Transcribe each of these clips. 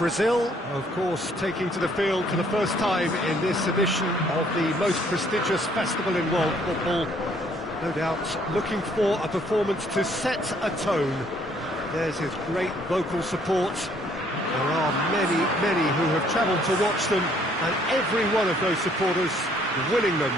Brazil, of course, taking to the field for the first time in this edition of the most prestigious festival in world football. No doubt looking for a performance to set a tone. There's his great vocal support. There are many, many who have travelled to watch them, and every one of those supporters willing them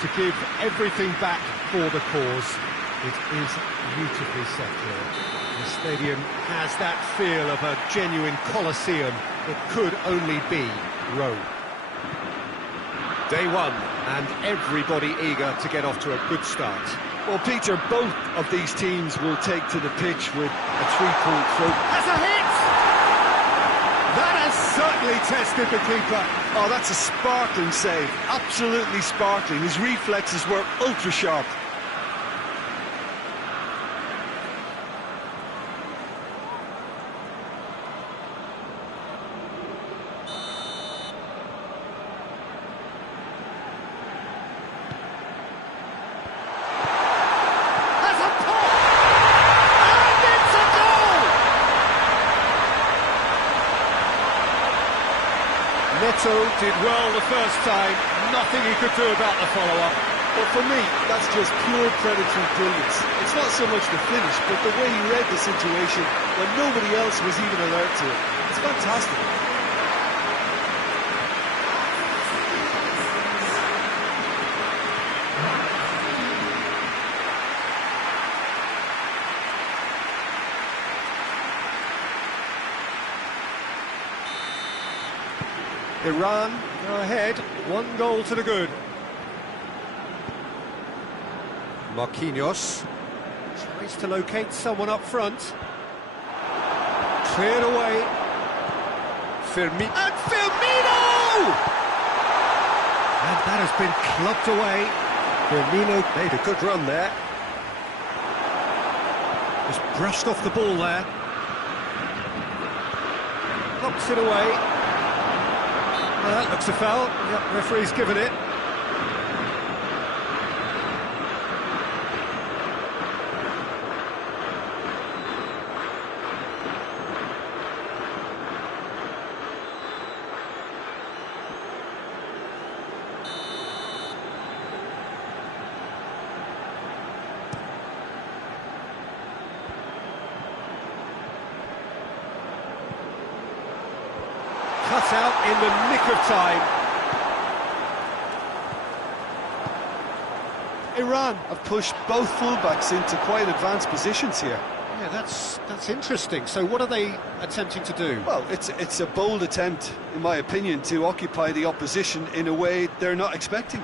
to give everything back for the cause. It is beautifully set here. The stadium has that feel of a genuine Colosseum. It could only be Rome. Day one, and everybody eager to get off to a good start. Well, Peter, both of these teams will take to the pitch with a three-point throw. That's a hit! That has certainly tested the keeper. Oh, that's a sparkling save. Absolutely sparkling. His reflexes were ultra-sharp. Neto did well the first time, nothing he could do about the follow-up. But for me, that's just pure predatory brilliance. It's not so much the finish, but the way he read the situation when nobody else was even alert to it. It's fantastic. Iran go ahead, 1 goal to the good. Marquinhos tries to locate someone up front. Cleared away. Firmino! And Firmino! And that has been clubbed away. Firmino made a good run there. Just brushed off the ball there. Knocks it away. Well, that looks a foul. Yep, referee's given it. Cut out in the nick of time. Iran have pushed both fullbacks into quite advanced positions here. Yeah, that's interesting. So what are they attempting to do? Well, it's a bold attempt, in my opinion, to occupy the opposition in a way they're not expecting.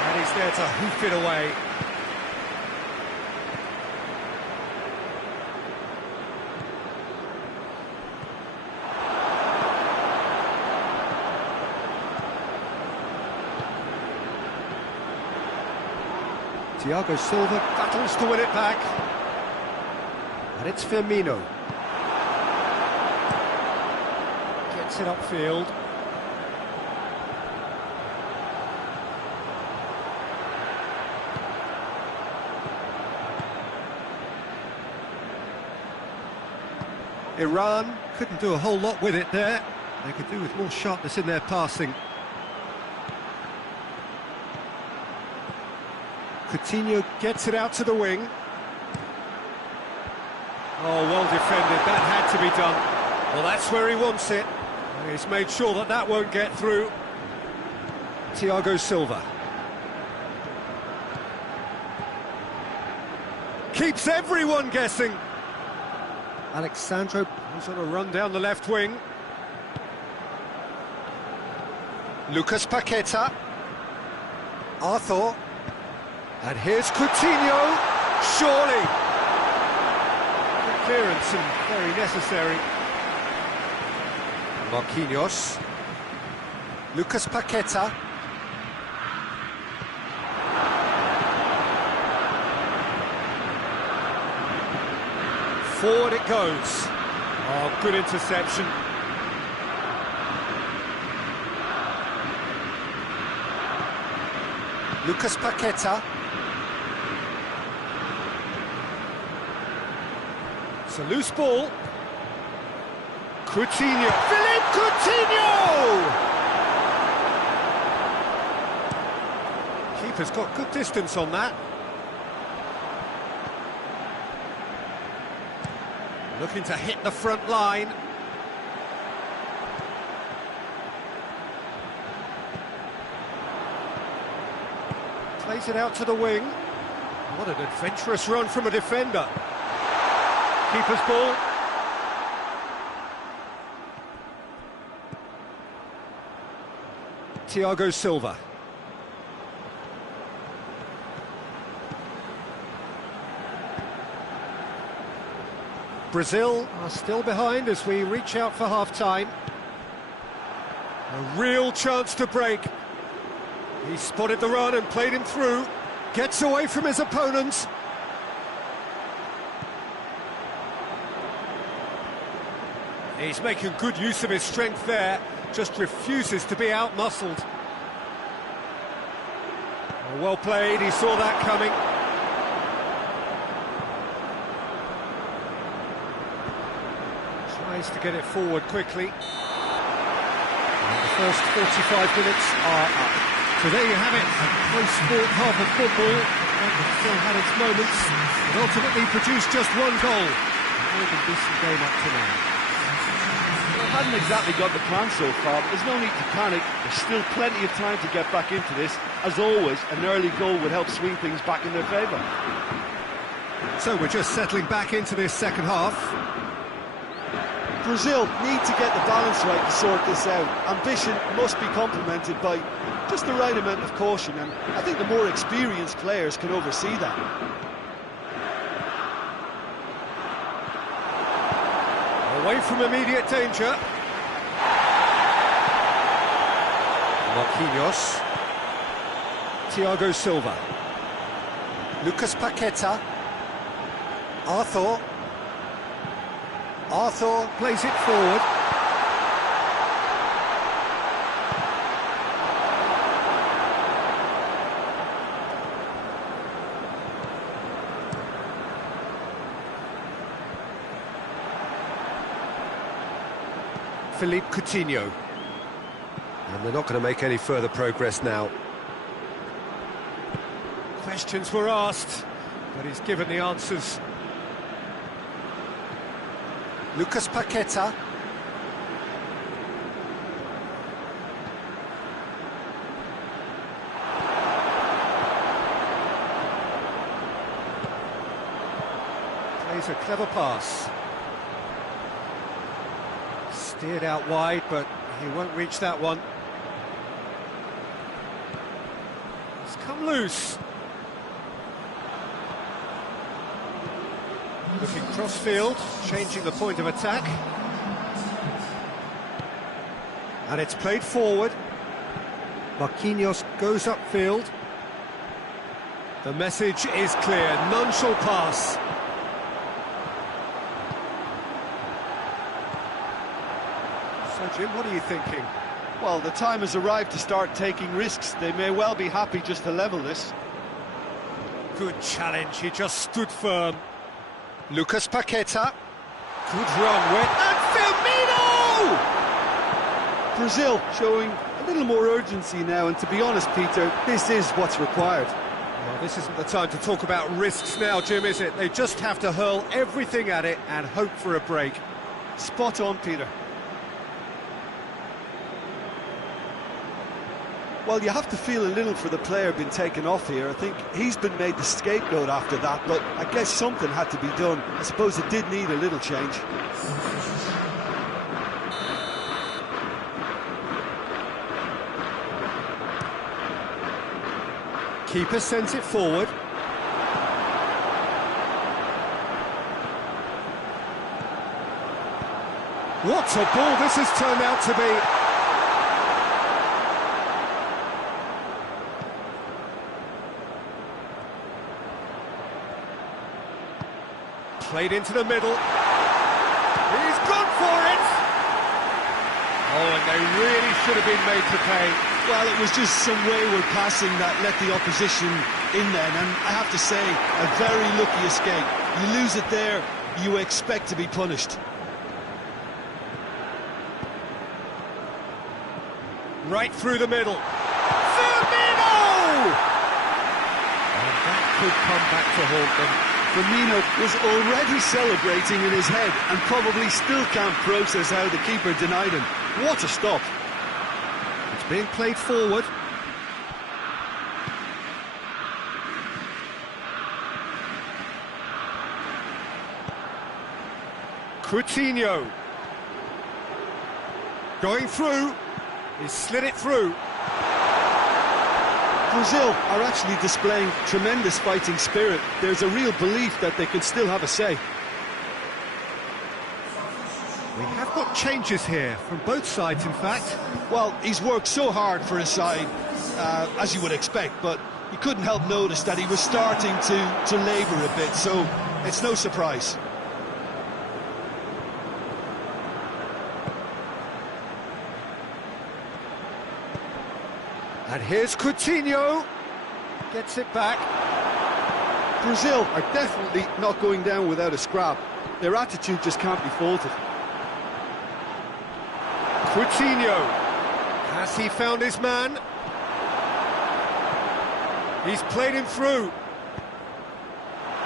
And he's there to hoof it away. Thiago Silva battles to win it back. And it's Firmino. Gets it upfield. Iran couldn't do a whole lot with it there. They could do with more sharpness in their passing. Coutinho gets it out to the wing. Oh, well defended, that had to be done. Well, that's where he wants it. And he's made sure that that won't get through. Thiago Silva. Keeps everyone guessing. Alexandro is on a run down the left wing. Lucas Paqueta. Arthur. And here's Coutinho, surely. Good clearance and very necessary. Marquinhos. Lucas Paqueta. Forward it goes. Oh, good interception. Lucas Paqueta. It's a loose ball. Coutinho. Philippe Coutinho! Keeper's got good distance on that. Looking to hit the front line. Plays it out to the wing. What an adventurous run from a defender. Keeper's ball. Thiago Silva. Brazil are still behind as we reach out for half-time. A real chance to break. He spotted the run and played him through. Gets away from his opponents. He's making good use of his strength there. Just refuses to be out-muscled. Well played, he saw that coming. Tries to get it forward quickly. And the first 45 minutes are up. So there you have it, a close fought half of football. It still had its moments, but ultimately produced just one goal. A very decent game up to now. Well, hadn't exactly got the plan so far, but there's no need to panic. There's still plenty of time to get back into this. As always, an early goal would help swing things back in their favour. So we're just settling back into this second half. Brazil need to get the balance right to sort this out. Ambition must be complemented by just the right amount of caution, and I think the more experienced players can oversee that. Away from immediate danger. Marquinhos. Thiago Silva. Lucas Paqueta. Arthur plays it forward. Philippe Coutinho. And they're not going to make any further progress now. Questions were asked, but he's given the answers. Lucas Paqueta. Plays a clever pass. Steered out wide, but he won't reach that one. It's come loose. Looking cross-field, changing the point of attack. And it's played forward. Marquinhos goes upfield. The message is clear, none shall pass. So, Jim, what are you thinking? Well, the time has arrived to start taking risks. They may well be happy just to level this. Good challenge, he just stood firm. Lucas Paqueta. Good run with... And Firmino! Brazil showing a little more urgency now, and to be honest, Peter, this is what's required. Well, this isn't the time to talk about risks now, Jim, is it? They just have to hurl everything at it and hope for a break. Spot on, Peter. Well, you have to feel a little for the player being taken off here. I think he's been made the scapegoat after that, but I guess something had to be done. I suppose it did need a little change. Keeper sends it forward. What a ball this has turned out to be. Played into the middle. He's gone for it! Oh, and they really should have been made to pay. Well, it was just some wayward passing that let the opposition in then, and I have to say, a very lucky escape. You lose it there, you expect to be punished. Right through the middle. Firmino! And that could come back to haunt them. Firmino was already celebrating in his head and probably still can't process how the keeper denied him. What a stop. It's being played forward. Coutinho. Going through. He's slid it through. Brazil are actually displaying tremendous fighting spirit. There's a real belief that they can still have a say. We have got changes here from both sides, in fact. Well, he's worked so hard for his side, as you would expect, but you couldn't help notice that he was starting to labour a bit, so it's no surprise. And here's Coutinho. Gets it back. Brazil are definitely not going down without a scrap. Their attitude just can't be faulted. Coutinho. Has he found his man? He's played him through.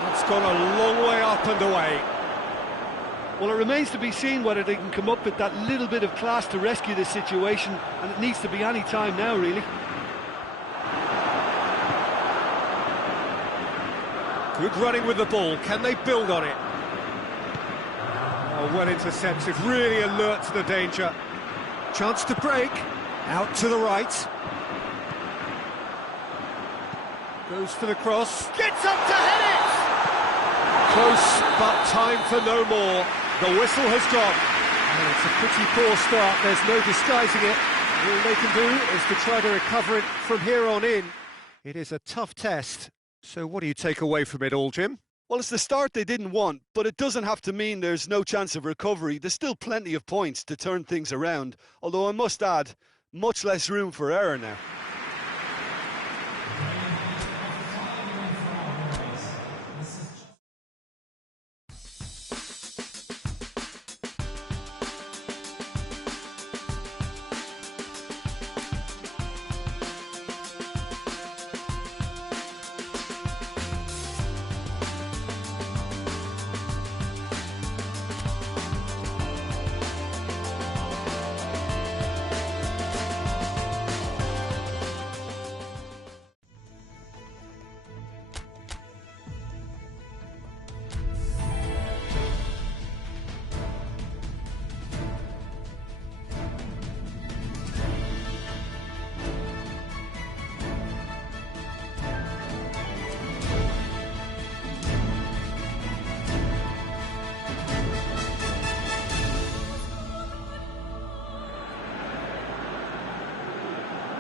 That's gone a long way up and away. Well, it remains to be seen whether they can come up with that little bit of class to rescue this situation, and it needs to be any time now, really. Good running with the ball. Can they build on it? Oh, well intercepted. Really alert to the danger. Chance to break. Out to the right. Goes for the cross. Gets up to head it! Close, but time for no more. The whistle has gone. And it's a pretty poor start. There's no disguising it. All they can do is to try to recover it from here on in. It is a tough test. So what do you take away from it all, Jim? Well, it's the start they didn't want, but it doesn't have to mean there's no chance of recovery. There's still plenty of points to turn things around, although I must add, much less room for error now.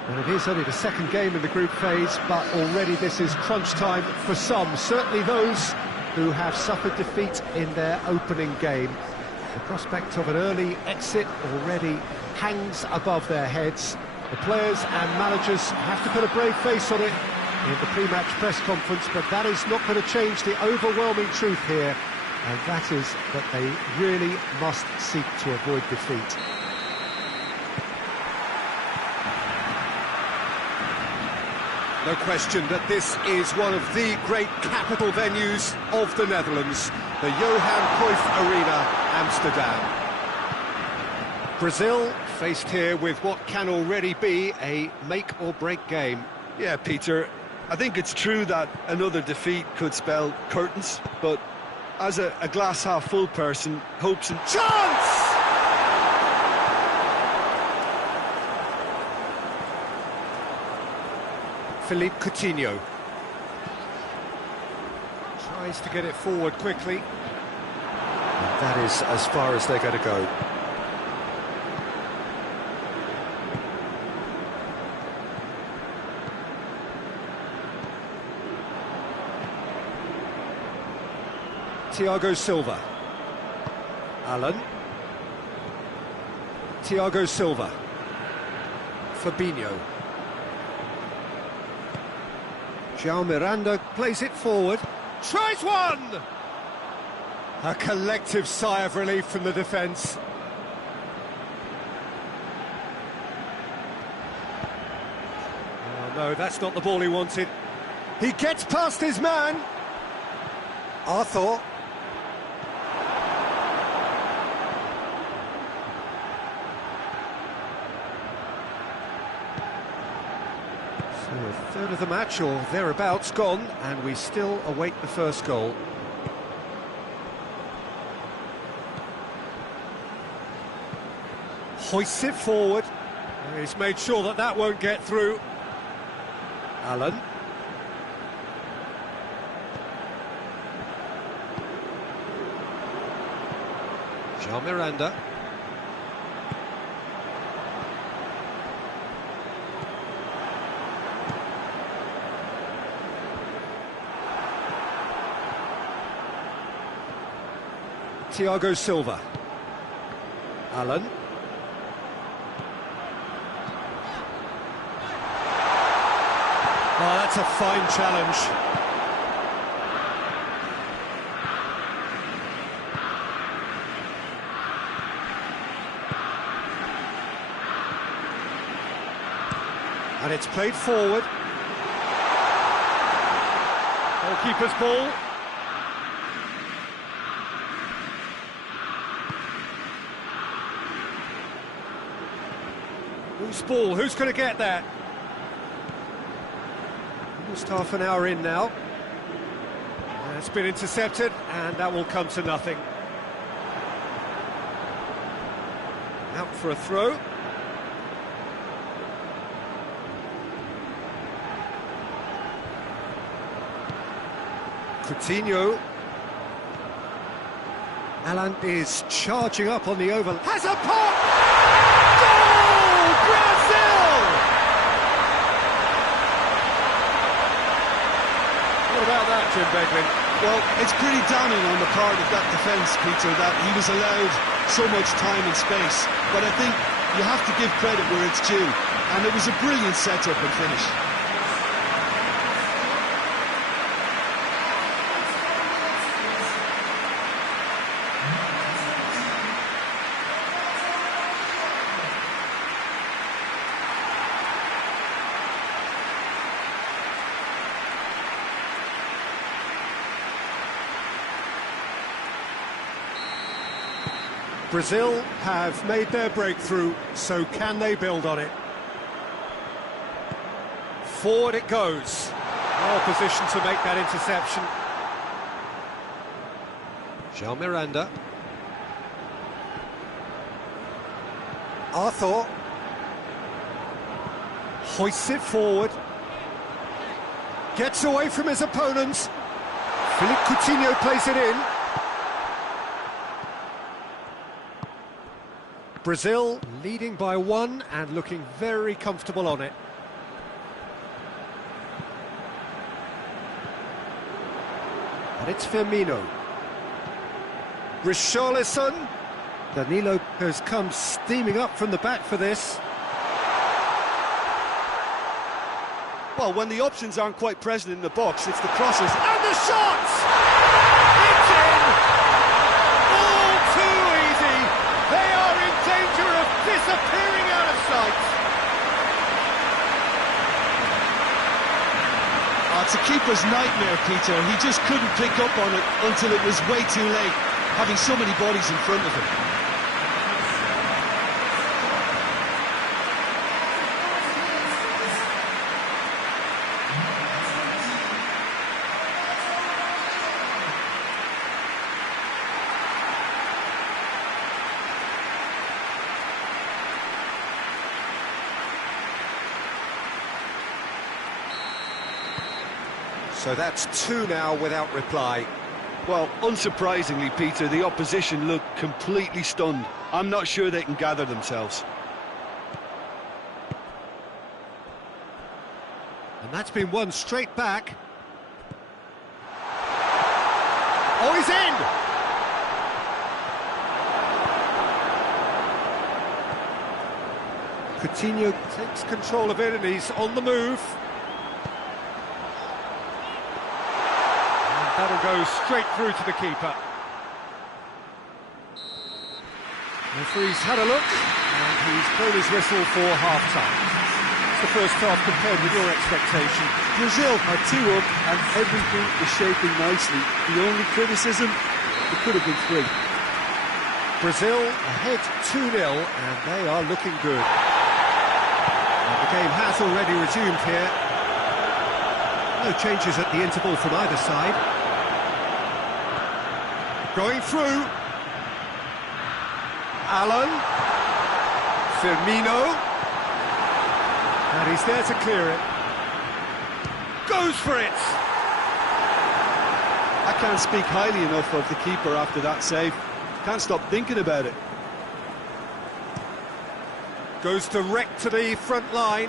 Well, it is only the second game in the group phase, but already this is crunch time for some, certainly those who have suffered defeat in their opening game. The prospect of an early exit already hangs above their heads. The players and managers have to put a brave face on it in the pre-match press conference, but that is not going to change the overwhelming truth here, and that is that they really must seek to avoid defeat. No question that this is one of the great capital venues of the Netherlands, the Johan Cruyff Arena, Amsterdam. Brazil faced here with what can already be a make-or-break game. Yeah, Peter, I think it's true that another defeat could spell curtains, but as a glass-half-full person, hopes and... Chance! Philippe Coutinho tries to get it forward quickly. And that is as far as they're going to go. Thiago Silva. Alan. Thiago Silva. Fabinho. João Miranda plays it forward, tries one! A collective sigh of relief from the defence. No, that's not the ball he wanted. He gets past his man. Arthur. So a third of the match, or thereabouts, gone, and we still await the first goal. Hoists it forward. He's made sure that that won't get through. Allen. Jean Miranda. Thiago Silva. Allen. Oh, that's a fine challenge. And it's played forward. Goalkeeper's ball. Loose ball, who's going to get that? Almost half an hour in now. It's been intercepted, and that will come to nothing. Out for a throw. Coutinho. Alan is charging up on the oval. Has a pop! Goal! Brazil! What about that, Jim Beglin? Well, it's pretty damning on the part of that defence, Peter, that he was allowed so much time and space. But I think you have to give credit where it's due. And it was a brilliant set-up and finish. Brazil have made their breakthrough, so can they build on it? Forward it goes. Well positioned to make that interception. Jean Miranda. Arthur. Hoists it forward. Gets away from his opponents. Philippe Coutinho plays it in. Brazil leading by one and looking very comfortable on it. And it's Firmino. Richarlison. Danilo has come steaming up from the back for this. Well, when the options aren't quite present in the box, it's the crosses. And the shots! It's in! All too easy! They are in danger of disappearing out of sight! Oh, it's a keeper's nightmare, Peter. He just couldn't pick up on it until it was way too late, having so many bodies in front of him. So that's two now without reply. Well, unsurprisingly, Peter, the opposition look completely stunned. I'm not sure they can gather themselves. And that's been won straight back. Oh, he's in! Coutinho takes control of it and he's on the move. That'll go straight through to the keeper. The referee's had a look, and he's blown his whistle for half-time. How's the first half compared with your expectation? Brazil are 2 up and everything is shaping nicely. The only criticism, it could have been 3. Brazil ahead 2-0 and they are looking good. And the game has already resumed here. No changes at the interval from either side. Going through. Alan. Firmino. And he's there to clear it. Goes for it! I can't speak highly enough of the keeper after that save. Can't stop thinking about it. Goes direct to the front line.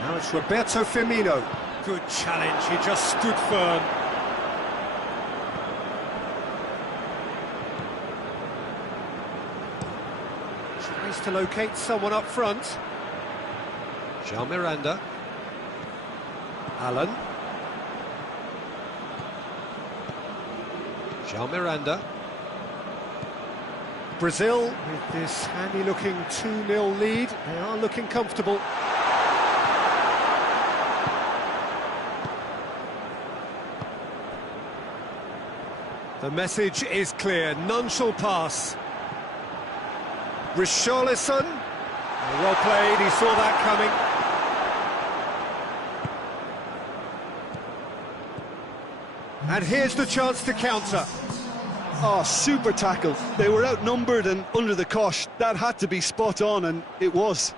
Now it's Roberto Firmino. Good challenge, he just stood firm. Tries to locate someone up front. João Miranda. Alan. João Miranda. Brazil, with this handy-looking 2-0 lead, they are looking comfortable. The message is clear, none shall pass. Richarlison, well played, he saw that coming. And here's the chance to counter. Oh, super tackle. They were outnumbered and under the cosh. That had to be spot on, and it was.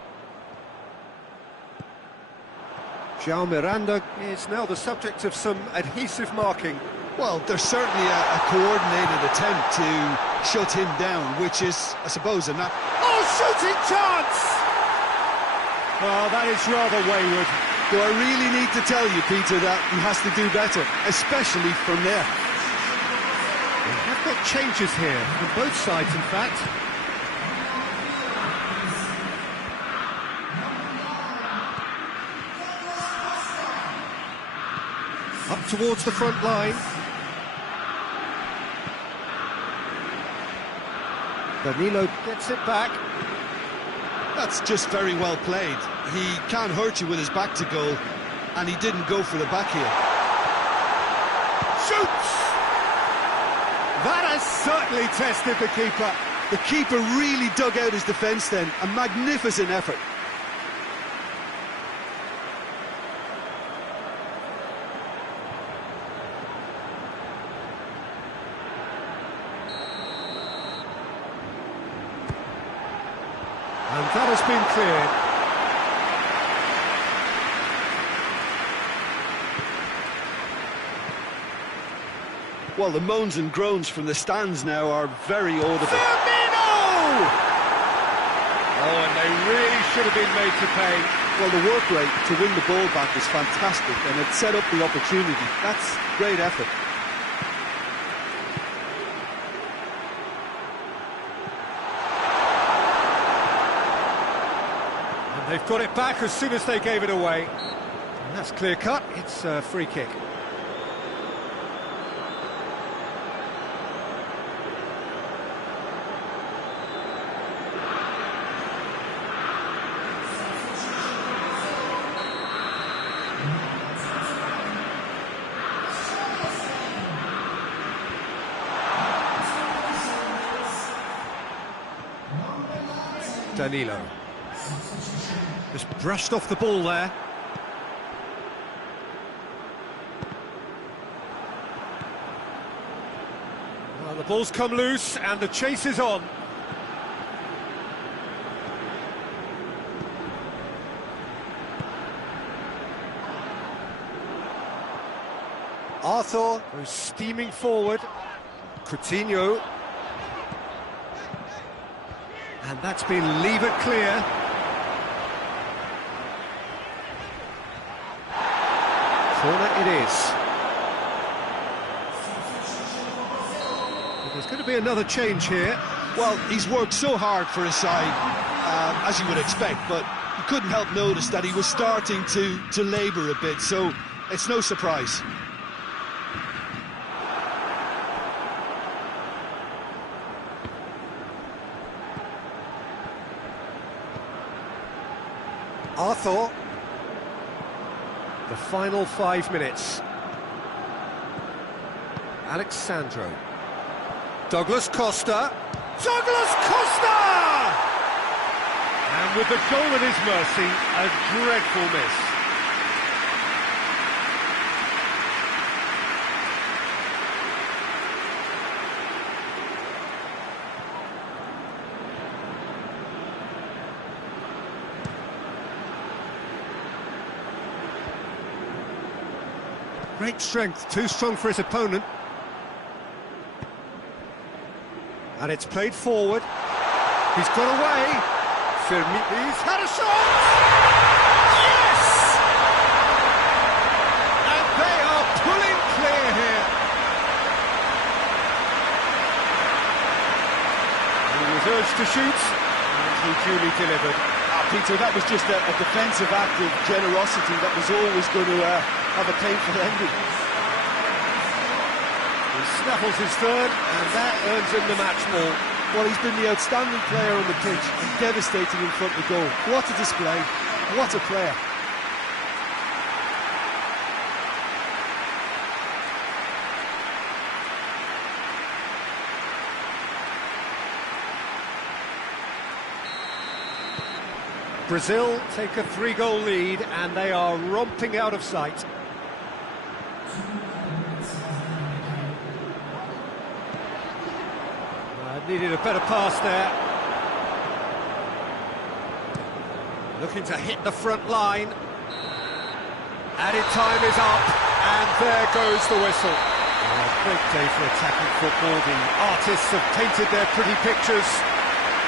João Miranda is now the subject of some adhesive marking. Well, there's certainly a coordinated attempt to shut him down, which is, I suppose, a not... Oh, shooting chance! Well, that is rather wayward. Do I really need to tell you, Peter, that he has to do better, especially from there? We have got changes here, from both sides, in fact. Up towards the front line. Danilo gets it back. That's just very well played. He can't hurt you with his back to goal, and he didn't go for the back heel. Shoots! That has certainly tested the keeper. The keeper really dug out his defence then. A magnificent effort. And that has been cleared. Well, the moans and groans from the stands now are very audible. Firmino! Oh, and they really should have been made to pay. Well, the work rate to win the ball back is fantastic, and it set up the opportunity. That's great effort. They've got it back as soon as they gave it away. And that's clear cut, it's a free kick. Danilo. Just brushed off the ball there. Well, the ball's come loose and the chase is on. Arthur goes steaming forward. Coutinho. And that's been levered clear. Corner it is. There's going to be another change here. Well, he's worked so hard for his side, as you would expect, but you couldn't help notice that he was starting to labour a bit, so it's no surprise. Arthur. The final 5 minutes. Alexandro. Douglas Costa. Douglas Costa! And with the goal at his mercy, a dreadful miss. Great strength, too strong for his opponent. And it's played forward. He's got away. He's had a shot! Yes! And they are pulling clear here. He was urged to shoot, and he duly delivered. Peter, that was just a defensive act of generosity that was always going to have a painful ending. He snaffles his third, and that earns him the match ball. Well, he's been the outstanding player on the pitch and devastating in front of goal. What a display, what a player. Brazil take a 3-goal lead, and they are romping out of sight. Needed a better pass there. Looking to hit the front line. Added time is up, and there goes the whistle. Oh, great day for attacking football. The artists have painted their pretty pictures.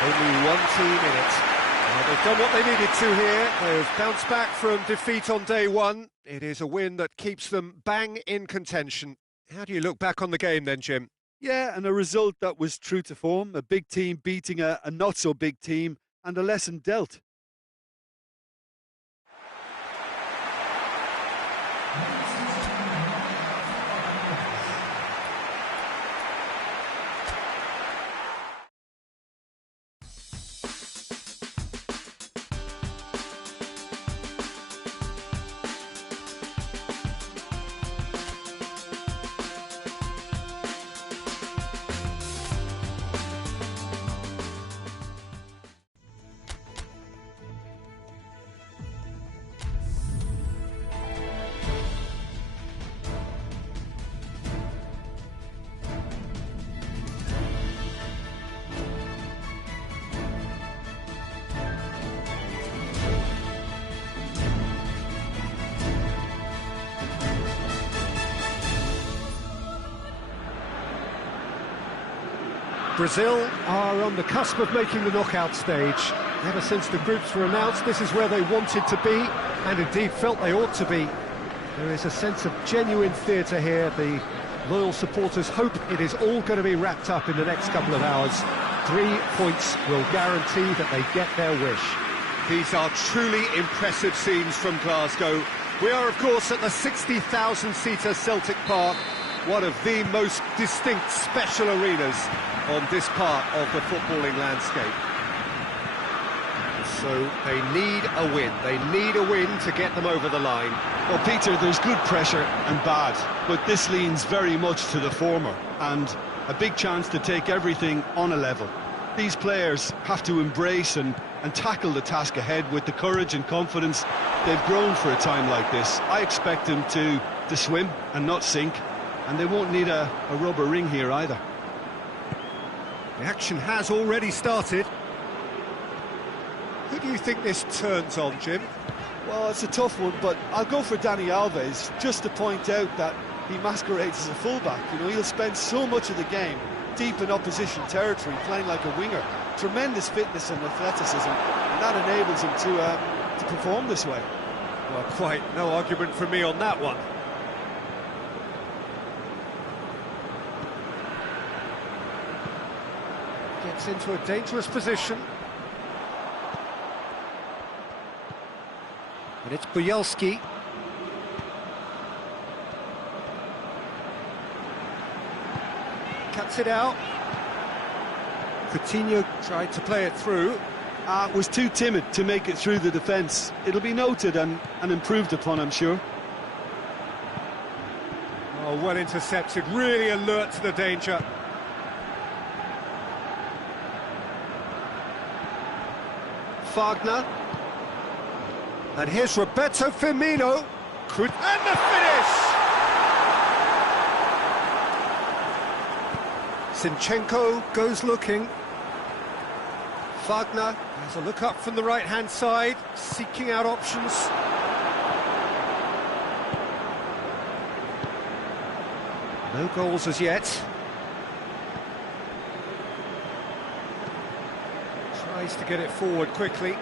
Only one team in it. They've done what they needed to here. They've bounced back from defeat on day one. It is a win that keeps them bang in contention. How do you look back on the game then, Jim? Yeah, and a result that was true to form, a big team beating a not-so-big team, and a lesson dealt. Brazil are on the cusp of making the knockout stage. Ever since the groups were announced, this is where they wanted to be, and indeed felt they ought to be. There is a sense of genuine theatre here. The loyal supporters hope it is all going to be wrapped up in the next couple of hours. 3 points will guarantee that they get their wish. These are truly impressive scenes from Glasgow. We are, of course, at the 60,000-seater Celtic Park, one of the most distinct special arenas on this part of the footballing landscape. So they need a win. They need a win to get them over the line. Well, Peter, there's good pressure and bad, but this leans very much to the former, and a big chance to take everything on a level. These players have to embrace and tackle the task ahead with the courage and confidence they've grown for a time like this. I expect them to swim and not sink, and they won't need a rubber ring here either. The action has already started. Who do you think this turns on, Jim? Well, it's a tough one, but I'll go for Dani Alves, just to point out that he masquerades as a fullback. You know, he'll spend so much of the game deep in opposition territory, playing like a winger. Tremendous fitness and athleticism, and that enables him to perform this way. Well, quite no argument from me on that one. Gets into a dangerous position. And it's Bielski. Cuts it out. Coutinho tried to play it through. Was too timid to make it through the defence. It'll be noted and improved upon, I'm sure. Oh, well intercepted, really alert to the danger. Wagner. And here's Roberto Firmino. And the finish! Zinchenko goes looking. Wagner has a look up from the right-hand side, seeking out options. No goals as yet. Tries to get it forward quickly.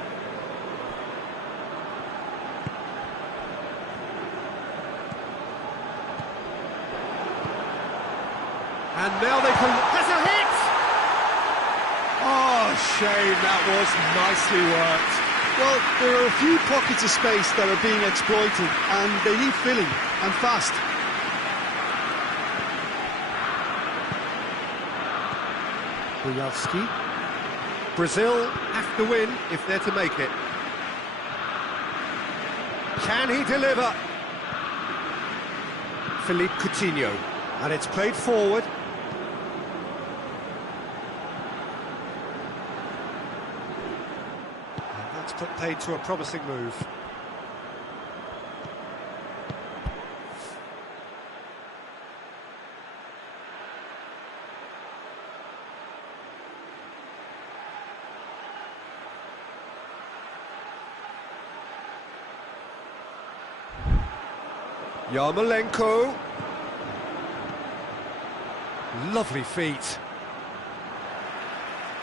And now they can... Has a hit! Oh, shame, that was nicely worked. Well, there are a few pockets of space that are being exploited, and they need filling, and fast. Bujalski. Brazil have to win if they're to make it. Can he deliver? Philippe Coutinho. And it's played forward. And that's put paid to a promising move. Yarmolenko. Lovely feet.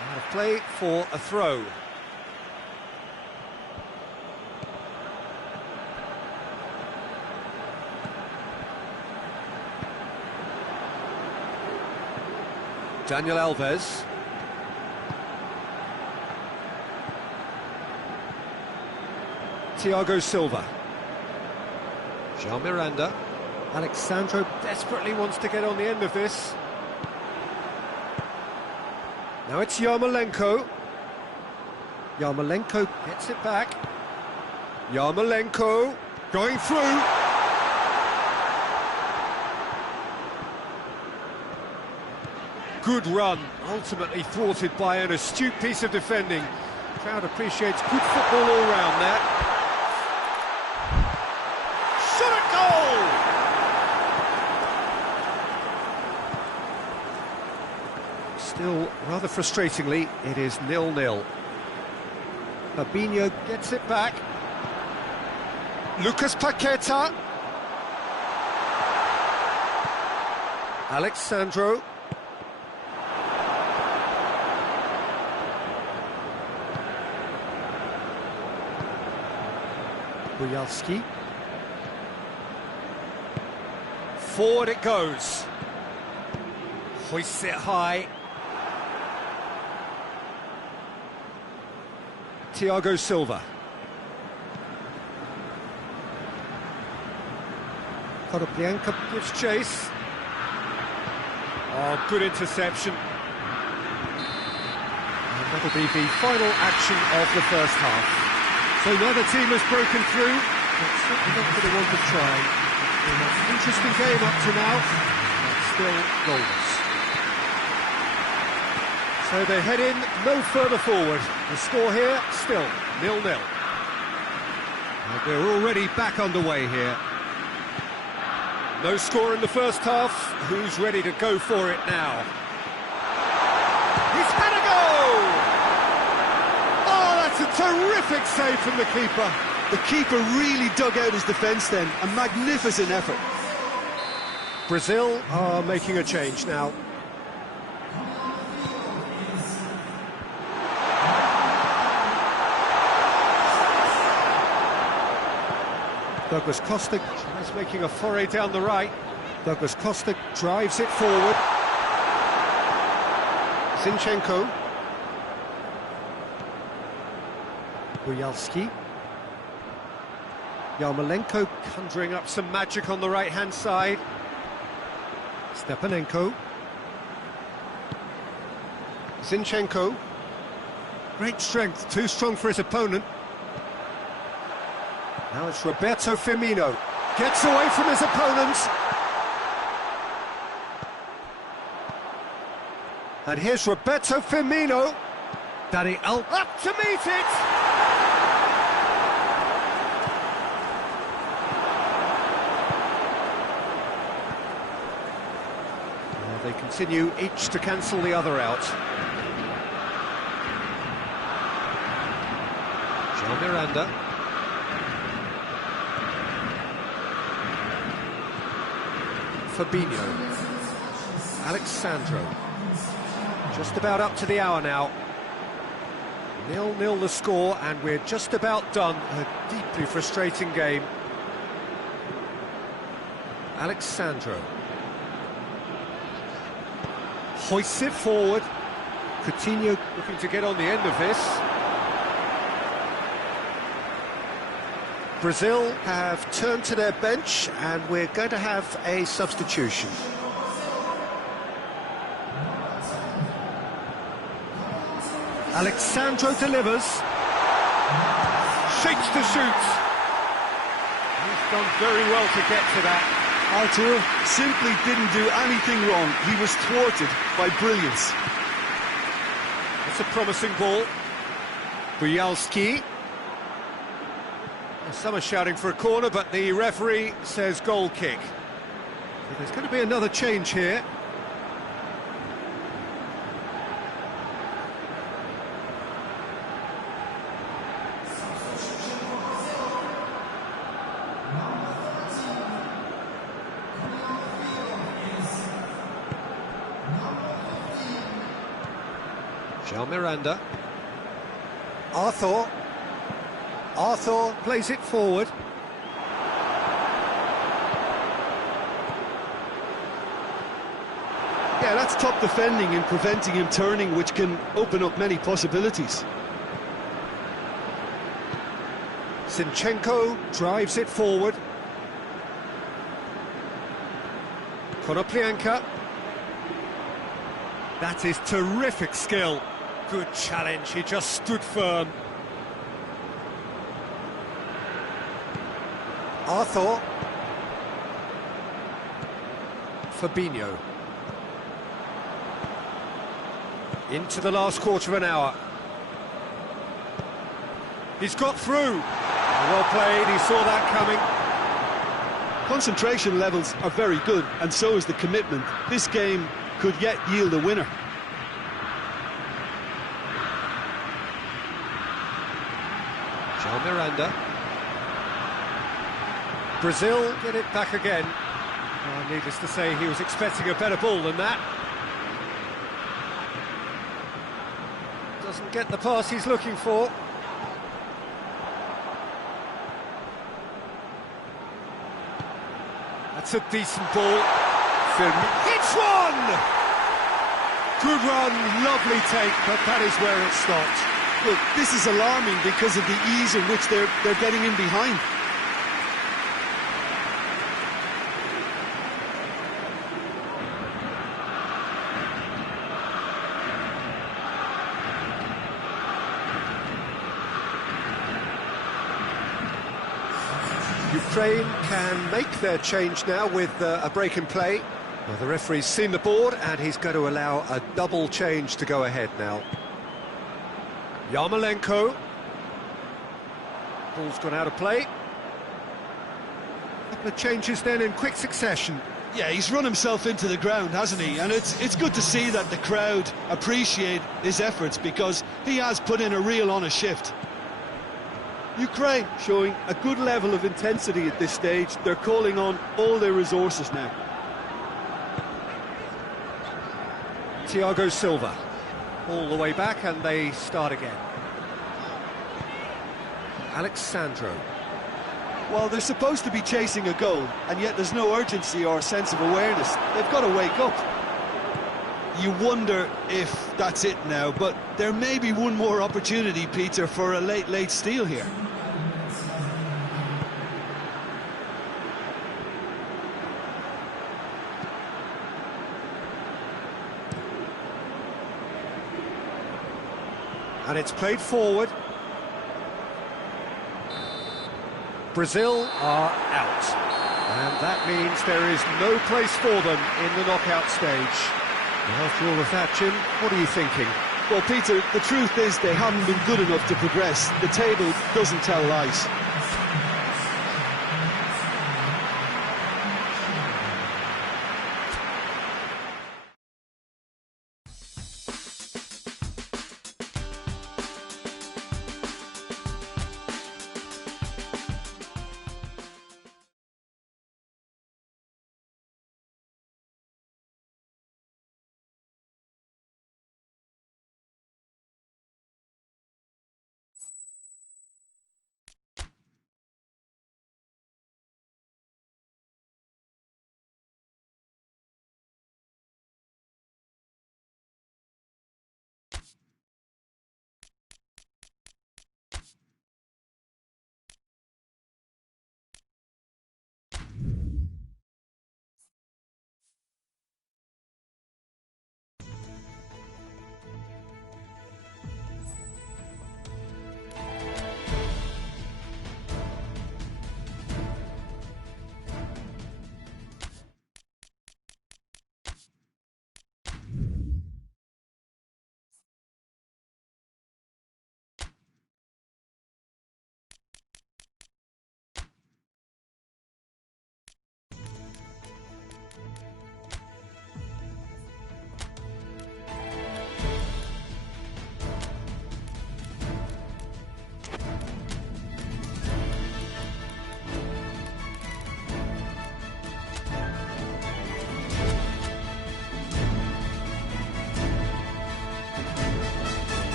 Out of play for a throw. Daniel Alves. Thiago Silva. Jean Miranda. Alexandro desperately wants to get on the end of this. Now it's Yarmolenko. Yarmolenko gets it back. Yarmolenko going through. Good run, ultimately thwarted by an astute piece of defending. Crowd appreciates good football all round there. Shot at goal! Still, rather frustratingly, it is 0-0. Fabinho gets it back. Lucas Paqueta. Alexandro. Bujalski. Forward it goes. Hoists it high. Thiago Silva. Konoplyanka gives chase. Oh, good interception. And that'll be the final action of the first half. So neither team has broken through, but certainly not going to want to try. Interesting game up to now, but still goals. So they head in no further forward. The score here, still 0-0. And we're already back underway here. No score in the first half. Who's ready to go for it now? He's had a goal! Oh, that's a terrific save from the keeper. The keeper really dug out his defence then. A magnificent effort. Brazil are making a change now. Douglas Costa is making a foray down the right. Douglas Costa drives it forward. Zinchenko. Bujalski. Yarmolenko conjuring up some magic on the right-hand side. Stepanenko. Zinchenko. Great strength, too strong for his opponent. Now it's Roberto Firmino. Gets away from his opponents. And here's Roberto Firmino. Dani Alves up to meet it! They continue each to cancel the other out. João Miranda. Fabinho. Alex Sandro. Just about up to the hour now. 0-0 the score, and we're just about done. A deeply frustrating game. Alex Sandro. Hoists it forward. Coutinho looking to get on the end of this. Brazil have turned to their bench, and we're going to have a substitution. Alex Sandro delivers. Shakes to shoot. He's done very well to get to that. Artur simply didn't do anything wrong. He was thwarted by brilliance. It's a promising ball. Bujalski. Some are shouting for a corner, but the referee says goal kick. So there's going to be another change here. João Miranda. Arthur plays it forward. Yeah, that's top defending and preventing him turning, which can open up many possibilities. Zinchenko drives it forward. Konoplyanka. That is terrific skill. Good challenge, he just stood firm. Arthur. Fabinho. Into the last quarter of an hour. He's got through. Well played, he saw that coming. Concentration levels are very good, and so is the commitment. This game could yet yield a winner. João Miranda. Brazil get it back again. Needless to say, he was expecting a better ball than that. Doesn't get the pass he's looking for. That's a decent ball. Hits one! Good run, lovely take, but that is where it stopped. Look, this is alarming because of the ease in which they're getting in behind. Ukraine can make their change now with a break in play. Well, the referee's seen the board and he's going to allow a double change to go ahead now. Yarmolenko. Ball's gone out of play. Couple of changes then in quick succession. Yeah, he's run himself into the ground, hasn't he? And it's good to see that the crowd appreciate his efforts, because he has put in a real honest shift. Ukraine showing a good level of intensity at this stage. They're calling on all their resources now. Thiago Silva. All the way back and they start again. Alex Sandro. Well, they're supposed to be chasing a goal, and yet there's no urgency or sense of awareness. They've got to wake up. You wonder if that's it now, but there may be one more opportunity, Peter, for a late steal here. And it's played forward. Brazil are out. And that means there is no place for them in the knockout stage. And after all of that, Jim, what are you thinking? Well, Peter, the truth is they haven't been good enough to progress. The table doesn't tell lies.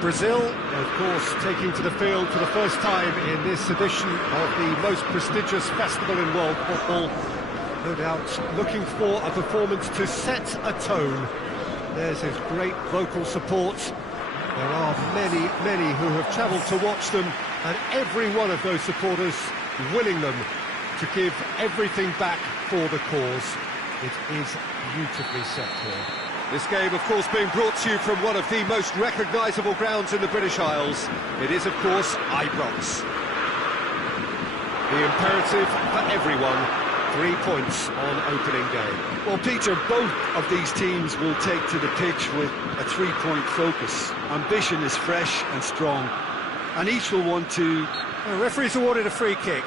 Brazil, of course, taking to the field for the first time in this edition of the most prestigious festival in world football. No doubt looking for a performance to set a tone. There's his great vocal support. There are many, many who have travelled to watch them, and every one of those supporters willing them to give everything back for the cause. It is beautifully set here. This game, of course, being brought to you from one of the most recognisable grounds in the British Isles. It is, of course, Ibrox. The imperative for everyone, 3 points on opening day. Well, Peter, both of these teams will take to the pitch with a three-point focus. Ambition is fresh and strong, and each will want to... The referee's awarded a free kick.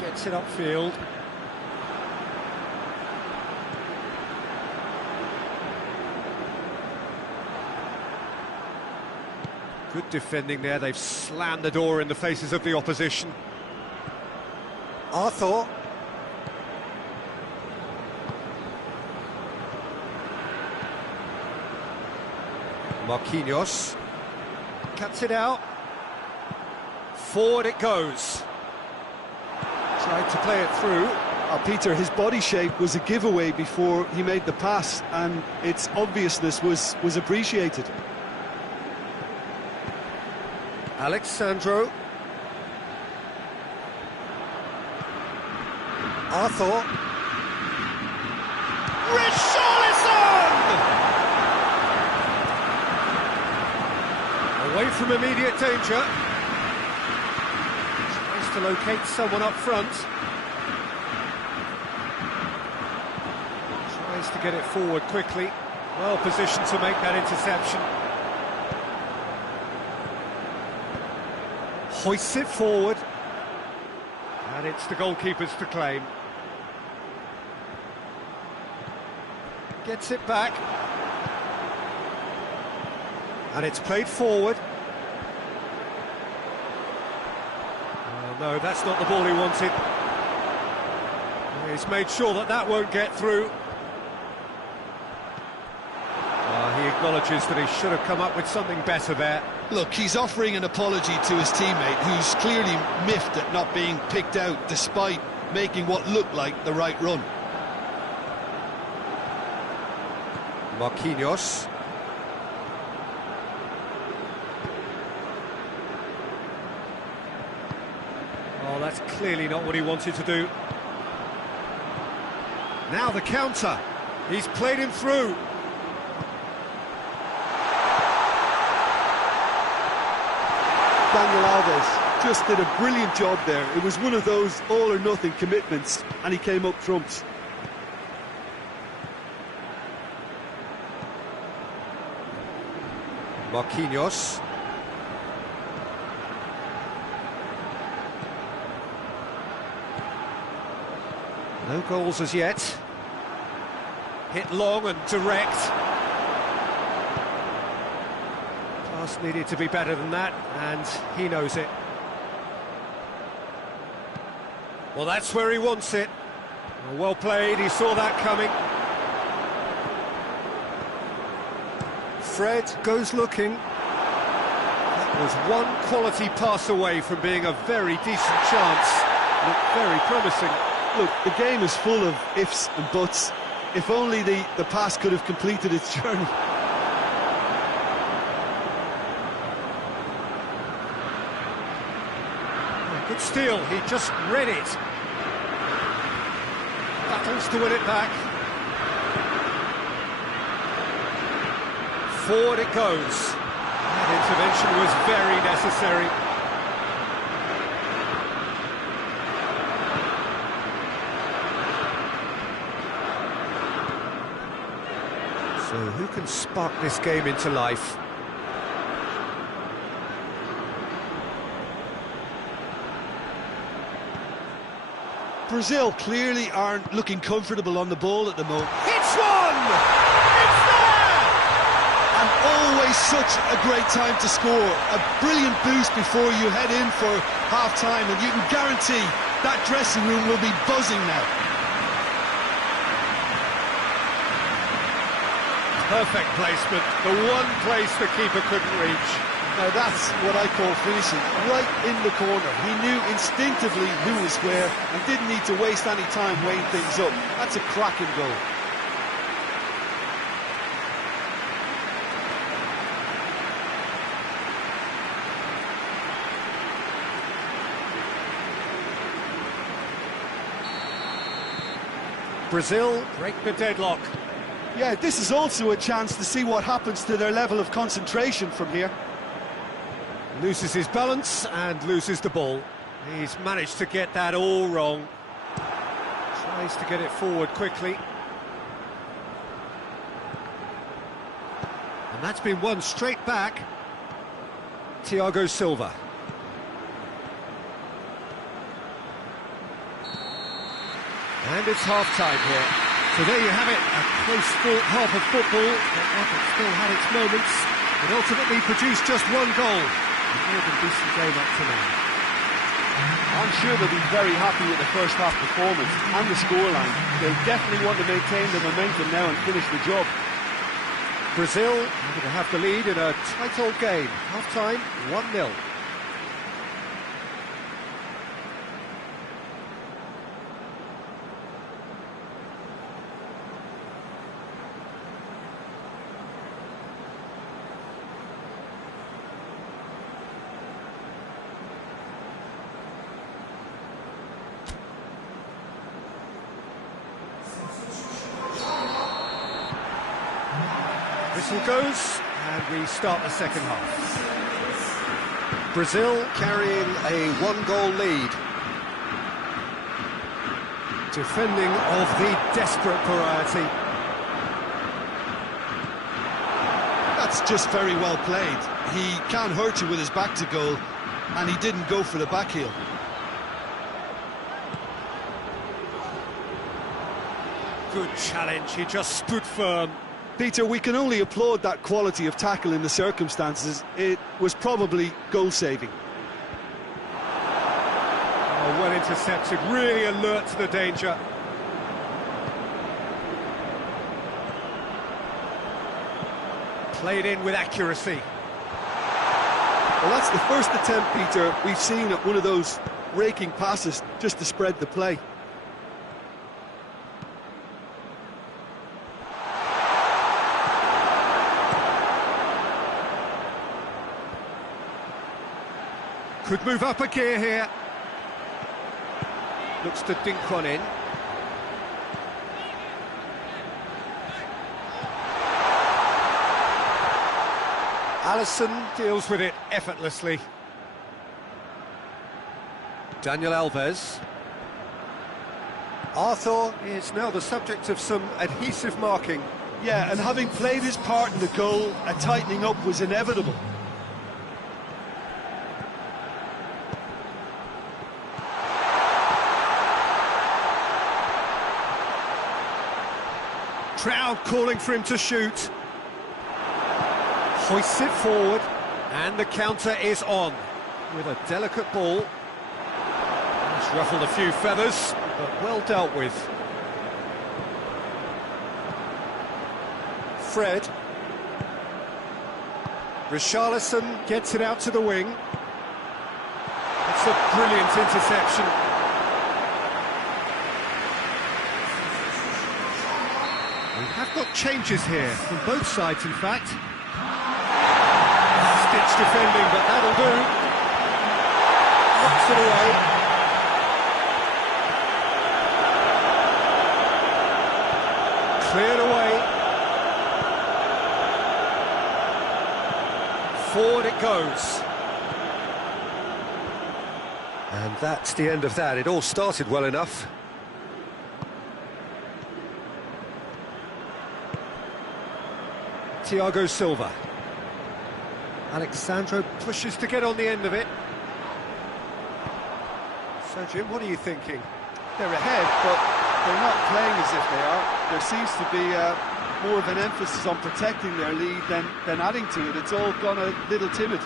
Gets it upfield. Good defending there. They've slammed the door in the faces of the opposition. Arthur. Marquinhos. Cuts it out. Forward it goes. Tried to play it through. Peter, his body shape was a giveaway before he made the pass, and its obviousness was appreciated. Alexandro. Arthur. Richarlison! Away from immediate danger. Tries to locate someone up front. Tries to get it forward quickly. Well positioned to make that interception. Hoists it forward. And it's the goalkeeper's to claim. Gets it back. And it's played forward. Oh, no, that's not the ball he wanted. He's made sure that that won't get through. He acknowledges that he should have come up with something better there. Look, he's offering an apology to his teammate, who's clearly miffed at not being picked out despite making what looked like the right run. Marquinhos. Oh, that's clearly not what he wanted to do. Now the counter. He's played him through. Daniel Alves just did a brilliant job there. It was one of those all-or-nothing commitments, and he came up trumps. Marquinhos. No goals as yet. Hit long and direct. Pass needed to be better than that, and he knows it. Well, that's where he wants it. Well played, he saw that coming. Fred goes looking. That was one quality pass away from being a very decent chance. Looked very promising. Look, the game is full of ifs and buts. If only the pass could have completed its journey. Good steal, he just read it. Battles to win it back. Forward it goes. That intervention was very necessary. So who can spark this game into life? Brazil clearly aren't looking comfortable on the ball at the moment. It's one! It's there! And always such a great time to score. A brilliant boost before you head in for half-time, and you can guarantee that dressing room will be buzzing now. Perfect placement, the one place the keeper couldn't reach. Now that's what I call finishing, right in the corner. He knew instinctively who was where and didn't need to waste any time weighing things up. That's a cracking goal. Brazil break the deadlock. Yeah, this is also a chance to see what happens to their level of concentration from here. Loses his balance and loses the ball. He's managed to get that all wrong. Tries to get it forward quickly. And that's been won straight back. Thiago Silva. And it's half-time here. So there you have it, a close-fought half of football, but effort still had its moments. It ultimately produced just one goal. A more than decent game up to now. I'm sure they'll be very happy with the first half performance and the scoreline. They'll definitely want to maintain the momentum now and finish the job. Brazil are going to have the lead in a tight old game. Half-time, 1-0. Whistle goes, and we start the second half. Brazil carrying a one-goal lead. Defending of the desperate variety. just very well played. He can't hurt you with his back to goal, and he didn't go for the back heel. Good challenge, he just stood firm. Peter, we can only applaud that quality of tackle in the circumstances. It was probably goal-saving. Oh, well intercepted, really alert to the danger. Played in with accuracy. Well, that's the first attempt, Peter, we've seen at one of those raking passes just to spread the play. Could move up a gear here. Looks to dink one in. Alisson deals with it effortlessly. Daniel Alves. Arthur is now the subject of some adhesive marking. Yeah, and having played his part in the goal, a tightening up was inevitable. Crowd calling for him to shoot. Hoists it forward, and the counter is on with a delicate ball. It's ruffled a few feathers, but well dealt with. Fred. Richarlison gets it out to the wing. It's a brilliant interception. We have got changes here, from both sides in fact. Stitch defending, but that'll do. Knocks it away. Cleared away. Forward it goes. And that's the end of that. It all started well enough. Thiago Silva. Alexandro pushes to get on the end of it. So, Jim, what are you thinking? They're ahead, but they're not playing as if they are. There seems to be more of an emphasis on protecting their lead than adding to it. It's all gone a little timid.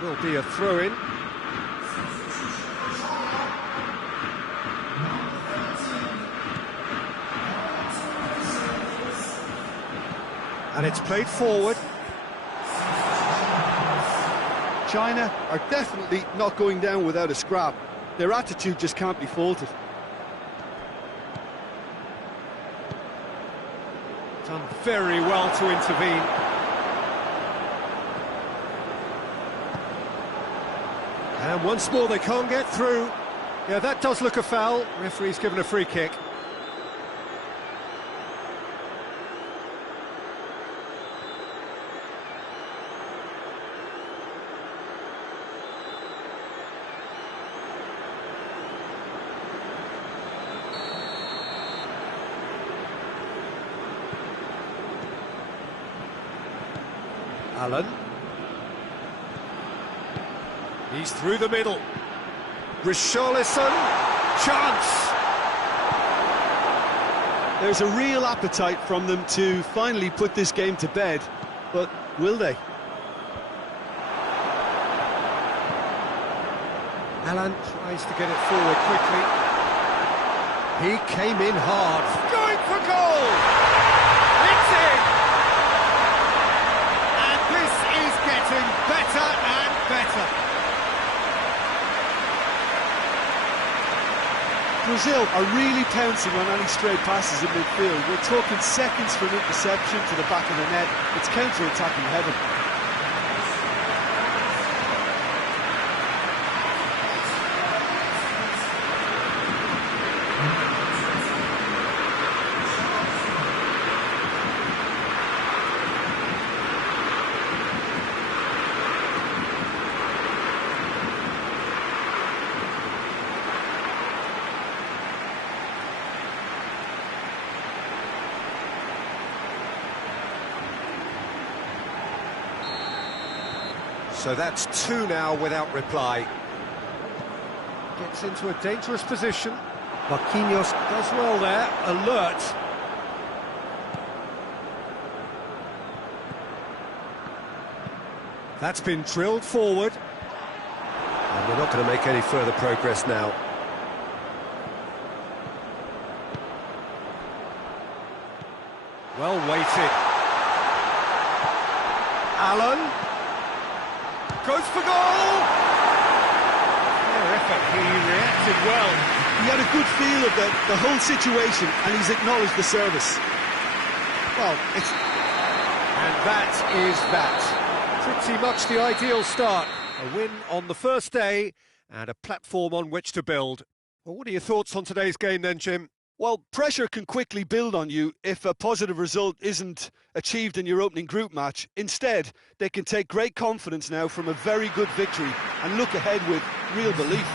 There will be a throw-in. And it's played forward. China are definitely not going down without a scrap. Their attitude just can't be faulted. Done very well to intervene. And once more they can't get through. Yeah, that does look a foul. Referee's given a free kick. Allen. He's through the middle. Richarlison. Chance! There's a real appetite from them to finally put this game to bed, but will they? Allen tries to get it forward quickly. He came in hard. Going for goal! It's in! And this is getting better and better. Brazil are really pouncing on any stray passes in midfield. We're talking seconds from interception to the back of the net. It's counter-attacking heaven. So that's two now without reply. Gets into a dangerous position. Marquinhos does well there, alert. That's been drilled forward. And we're not going to make any further progress now. Well weighted. Allen goes for goal! Fair effort, he reacted well. He had a good feel of the whole situation, and he's acknowledged the service. Well, it's... And that is that. Pretty much the ideal start. A win on the first day, and a platform on which to build. Well, what are your thoughts on today's game then, Jim? Well, pressure can quickly build on you if a positive result isn't achieved in your opening group match. Instead, they can take great confidence now from a very good victory and look ahead with real belief.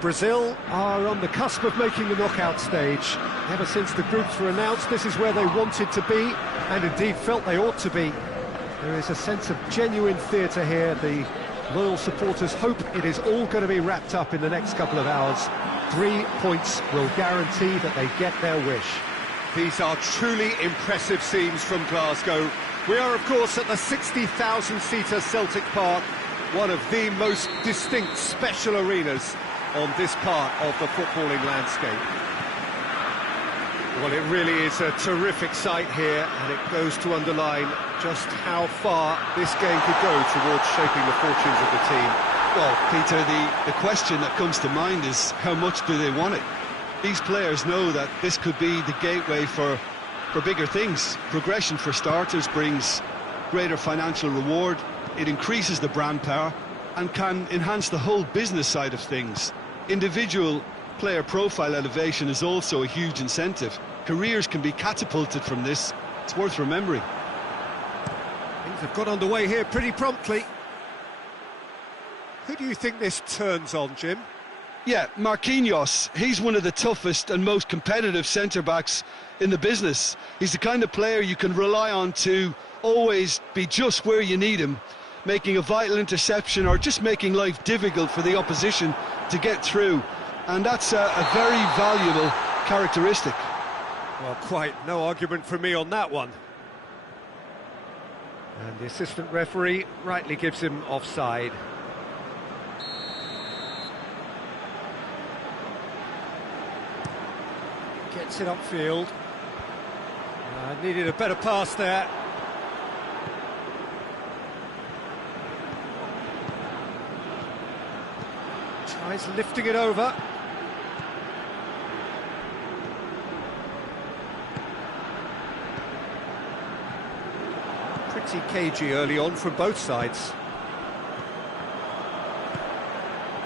Brazil are on the cusp of making the knockout stage. Ever since the groups were announced, this is where they wanted to be, and indeed felt they ought to be. There is a sense of genuine theatre here. The loyal supporters hope it is all going to be wrapped up in the next couple of hours. 3 points will guarantee that they get their wish. These are truly impressive scenes from Glasgow. We are, of course, at the 60,000-seater Celtic Park, one of the most distinct special arenas on this part of the footballing landscape. Well, it really is a terrific sight here, and it goes to underline just how far this game could go towards shaping the fortunes of the team. Well, Peter, the question that comes to mind is how much do they want it? These players know that this could be the gateway for bigger things. Progression, for starters, brings greater financial reward, it increases the brand power, and can enhance the whole business side of things. Individual player profile elevation is also a huge incentive. Careers can be catapulted from this. It's worth remembering. Things have got underway here pretty promptly. Who do you think this turns on, Jim? Yeah, Marquinhos. He's one of the toughest and most competitive centre-backs in the business. He's the kind of player you can rely on to always be just where you need him, making a vital interception or just making life difficult for the opposition to get through. And that's a very valuable characteristic. Well, quite no argument from me on that one. And the assistant referee rightly gives him offside. Gets it upfield. Needed a better pass there. Tries lifting it over. Pretty cagey early on from both sides.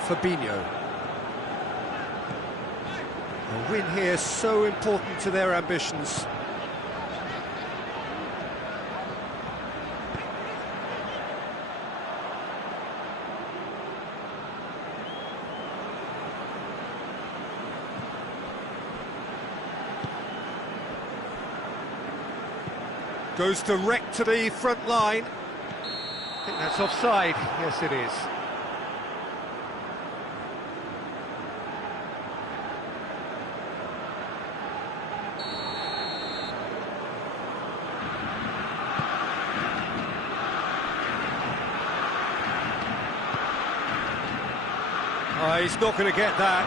Fabinho. A win here so important to their ambitions. Goes direct to the front line. I think that's offside. Yes, it is. he's not going to get that.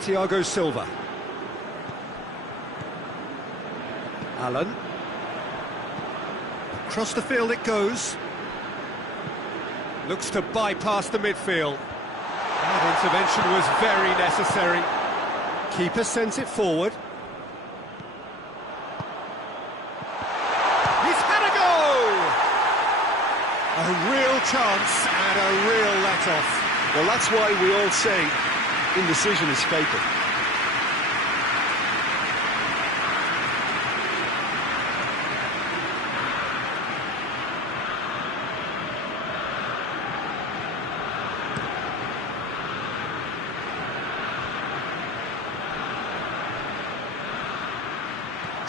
Thiago Silva. Allen. Across the field it goes. Looks to bypass the midfield. That intervention was very necessary. Keeper sends it forward. He's had a go! A real chance and a real let-off. Well, that's why we all say indecision is fatal.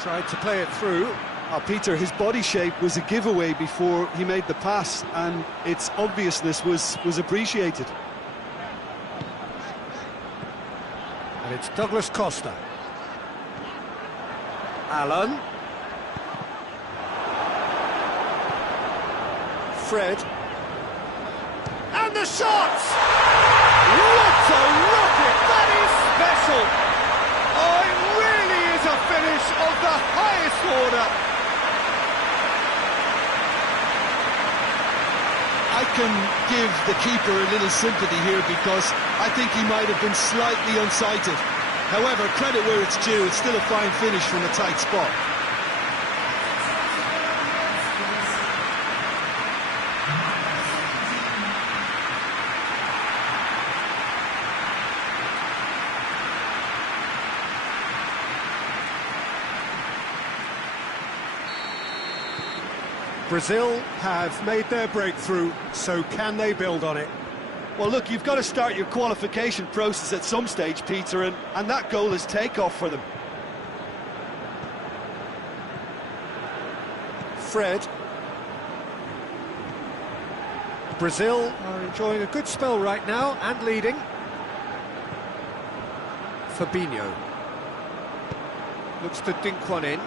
Tried to play it through. Oh, Peter, his body shape was a giveaway before he made the pass, and its obviousness was appreciated. And it's Douglas Costa. Allen. Fred. And the shot! What a rocket! That is special! Oh, it really is a finish of the highest order! I can give the keeper a little sympathy here because I think he might have been slightly unsighted. However, credit where it's due, it's still a fine finish from a tight spot. Brazil have made their breakthrough, so can they build on it? Well, look, you've got to start your qualification process at some stage, Peter, and that goal is takeoff for them. Fred. Brazil are enjoying a good spell right now and leading. Fabinho. Looks to dink one in.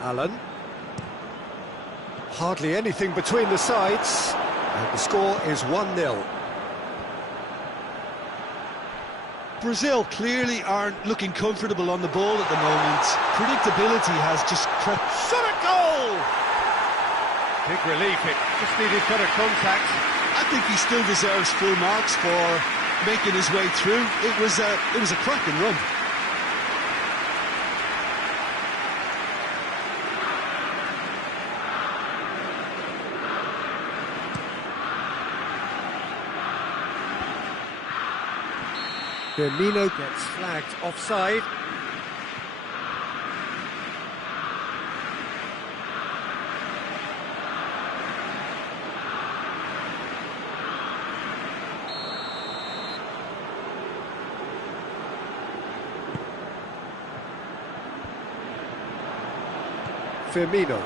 Allen. Hardly anything between the sides, and the score is 1-0. Brazil clearly aren't looking comfortable on the ball at the moment. Predictability has just crept. Shot at goal! Big relief, it just needed better contact. I think he still deserves full marks for making his way through. It was a cracking run. Firmino gets flagged offside. Firmino.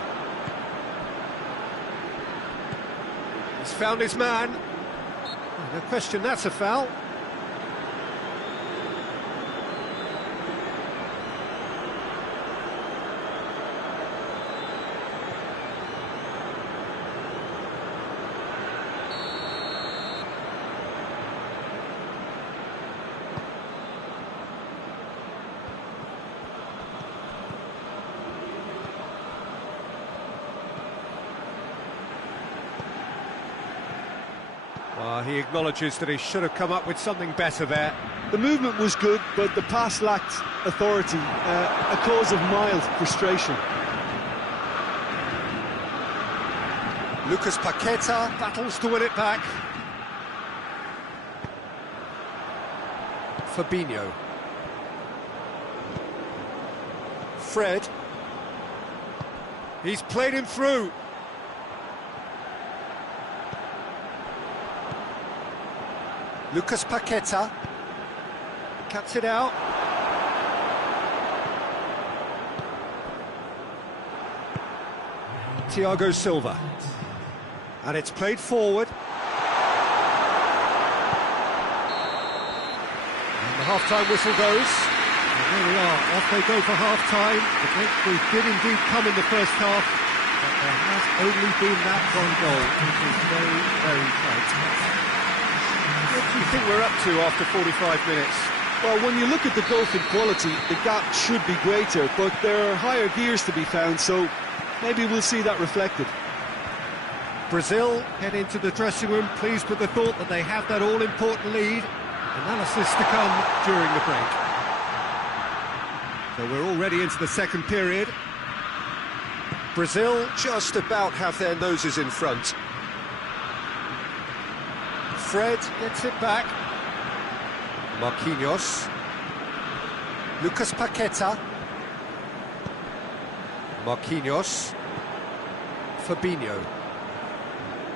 He's found his man. No question, that's a foul. He acknowledges that he should have come up with something better there. The movement was good, but the pass lacked authority, a cause of mild frustration. Lucas Paqueta battles to win it back. Fabinho. Fred. He's played him through. Lucas Paqueta cuts it out. Thiago Silva. And it's played forward. And half-time whistle goes. And there we are, off they go for half-time. The breakthrough did indeed come in the first half, but there has only been that one goal, which is very, very tight. What do you think we're up to after 45 minutes? Well, when you look at the gulf in quality, the gap should be greater, but there are higher gears to be found, so maybe we'll see that reflected. Brazil head into the dressing room pleased with the thought that they have that all-important lead. Analysis to come during the break. So we're already into the second period. Brazil just about have their noses in front. Fred gets it back. Marquinhos. Lucas Paqueta. Marquinhos. Fabinho.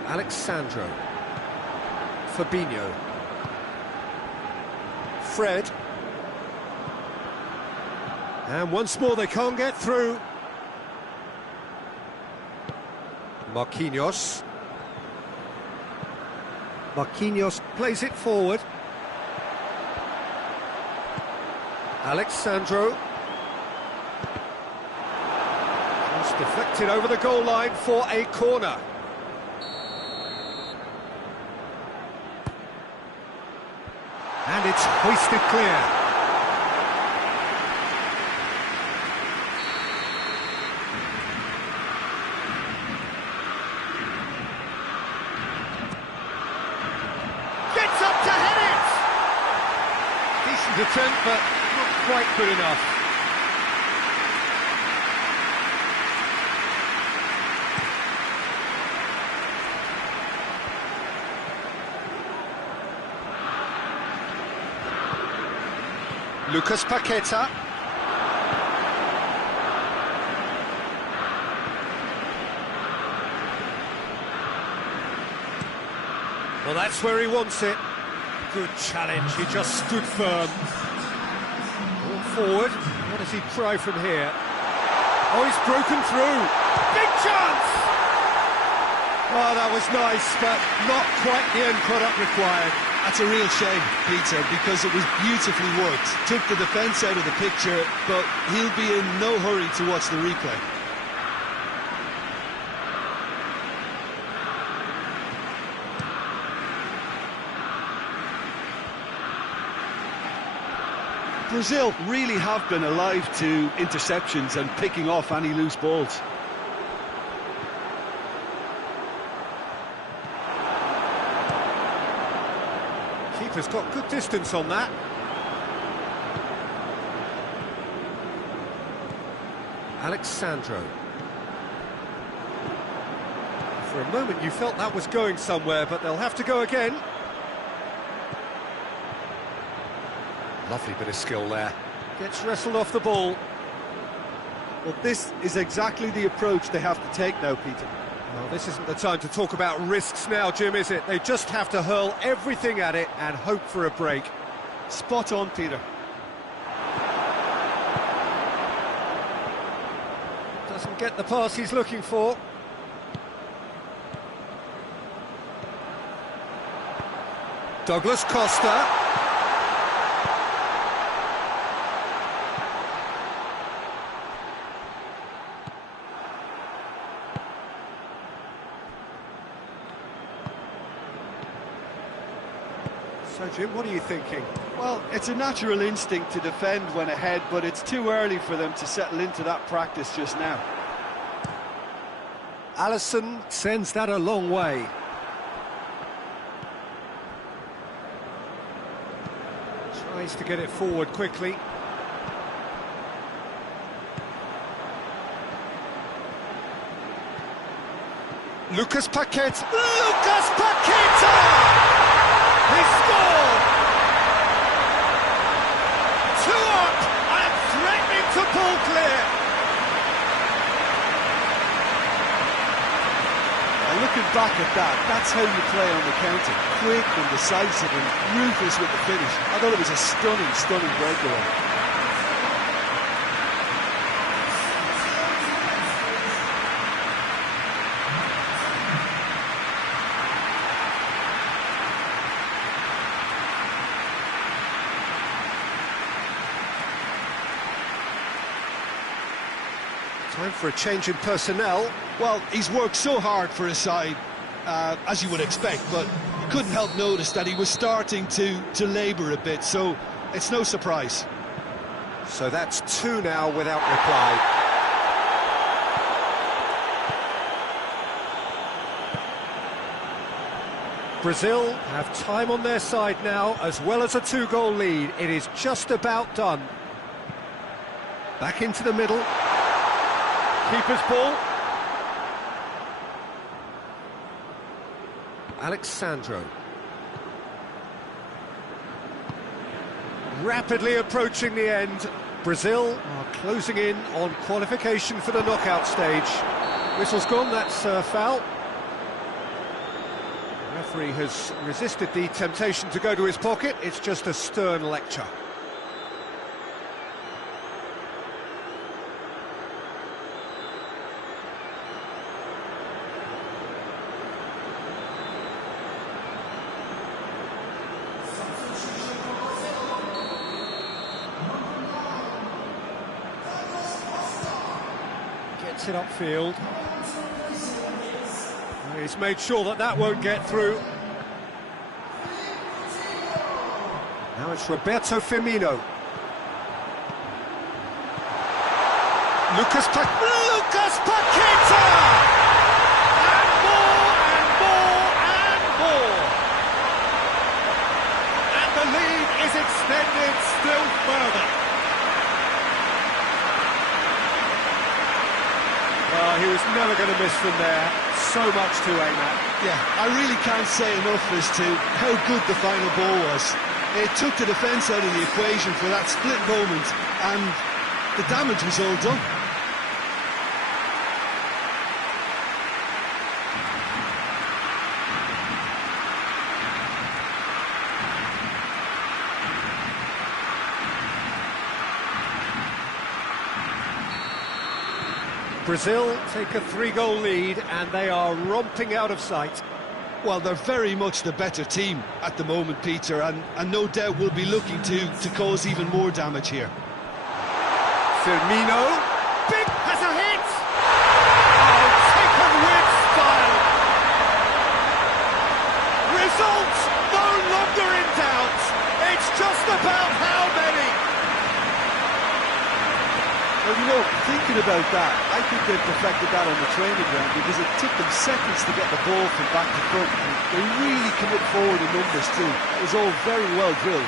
Alex Sandro. Fabinho. Fred. And once more they can't get through. Marquinhos. Marquinhos plays it forward. Alex Sandro. Just deflected over the goal line for a corner. And it's hoisted clear. Gets up to head it! Decent attempt, but not quite good enough. Lucas Paqueta. Well, that's where he wants it. Good challenge, he just stood firm. Ball forward, what does he try from here? Oh, he's broken through. Big chance! Oh, that was nice, but not quite the end product required. That's a real shame, Peter, because it was beautifully worked. Took the defence out of the picture, but he'll be in no hurry to watch the replay. Brazil really have been alive to interceptions and picking off any loose balls. Keeper's got good distance on that. Alex Sandro. For a moment you felt that was going somewhere, but they'll have to go again. Lovely bit of skill there. Gets wrestled off the ball. Well, this is exactly the approach they have to take now, Peter. Well, this isn't the time to talk about risks now, Jim, is it? They just have to hurl everything at it and hope for a break. Spot on, Peter. Doesn't get the pass he's looking for. Douglas Costa. So, Jim, what are you thinking? Well, it's a natural instinct to defend when ahead, but it's too early for them to settle into that practice just now. Alisson sends that a long way. Tries to get it forward quickly. Lucas Paqueta! Lucas Paqueta! He scored! 2 up and threatening to pull clear. And looking back at that, that's how you play on the counter. Quick and decisive and ruthless with the finish. I thought it was a stunning, stunning breakaway. Time for a change in personnel. Well, he's worked so hard for his side, as you would expect, but you couldn't help notice that he was starting to labour a bit, so it's no surprise. So that's two now without reply. Brazil have time on their side now, as well as a two-goal lead. It is just about done. Back into the middle. Keeper's ball. Alexandro. Rapidly approaching the end. Brazil are closing in on qualification for the knockout stage. Whistle's gone, that's a foul. The referee has resisted the temptation to go to his pocket. It's just a stern lecture. Gets it upfield. He's made sure that that won't get through. Now it's Roberto Firmino. Lucas Paqueta! And more, and more, and more! And the lead is extended still further. Well, he was never going to miss from there. So much to aim at. Yeah, I really can't say enough as to how good the final ball was. It took the defence out of the equation for that split moment, and the damage was all done. Brazil take a three-goal lead and they are romping out of sight. Well, they're very much the better team at the moment, Peter, and no doubt will be looking to cause even more damage here. Firmino, big has a hit! Oh, taken with style! Results no longer in doubt. It's just about how many. Well, you know, thinking about that, I think they've perfected that on the training ground because it took them seconds to get the ball from back to front. And they really commit forward in numbers too. It was all very well drilled.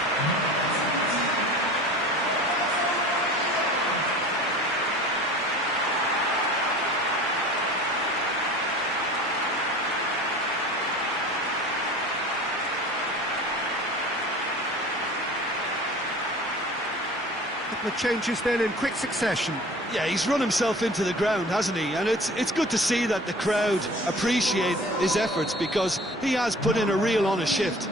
The changes then in quick succession. Yeah, he's run himself into the ground, hasn't he? And it's good to see that the crowd appreciate his efforts because he has put in a real honest shift.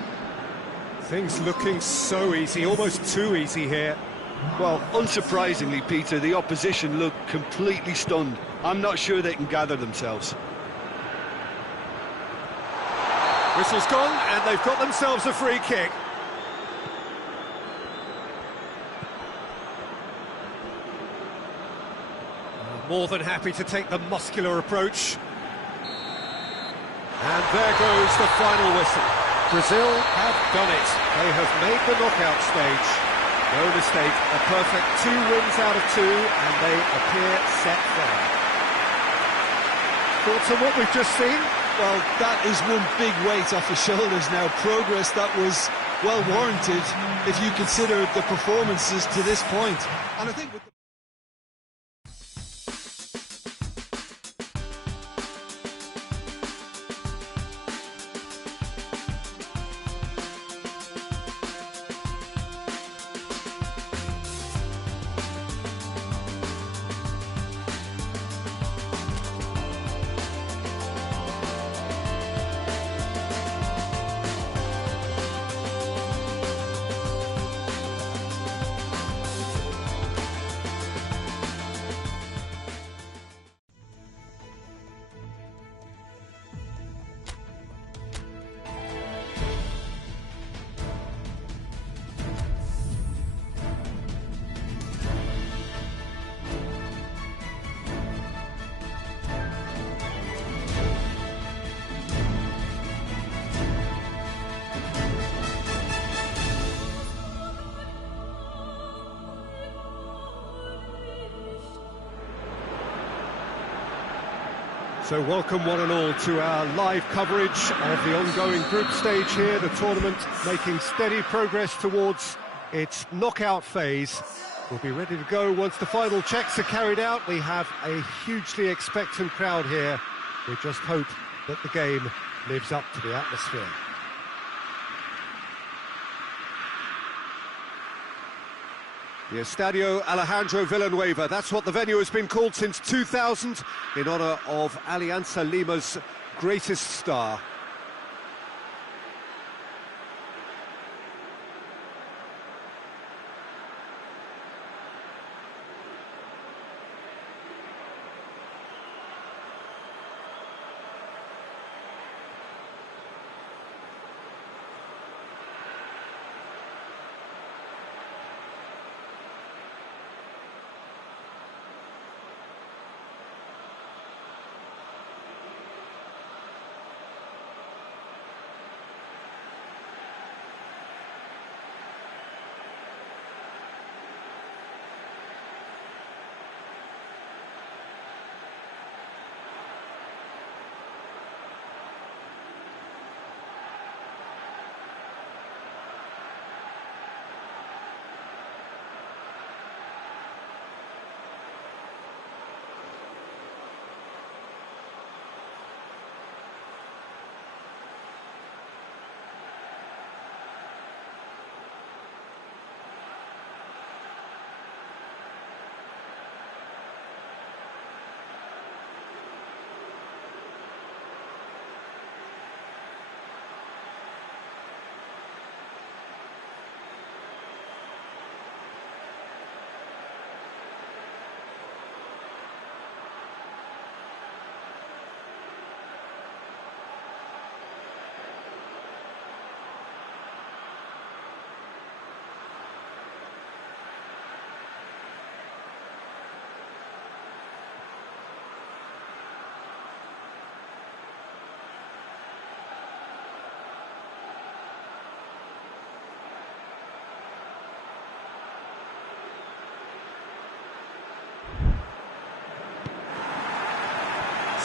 Things looking so easy, almost too easy here. Well, unsurprisingly, Peter, the opposition look completely stunned. I'm not sure they can gather themselves. Whistle's gone and they've got themselves a free kick. More than happy to take the muscular approach. And there goes the final whistle. Brazil have done it. They have made the knockout stage. No mistake, a perfect 2 wins out of 2, and they appear set down. Thoughts on what we've just seen? Well, that is one big weight off his shoulders now. Progress that was well warranted if you consider the performances to this point. And I think with So welcome one and all to our live coverage of the ongoing group stage here, the tournament making steady progress towards its knockout phase. We'll be ready to go once the final checks are carried out. We have a hugely expectant crowd here. We just hope that the game lives up to the atmosphere. The Estadio Alejandro Villanueva, that's what the venue has been called since 2000, in honour of Alianza Lima's greatest star.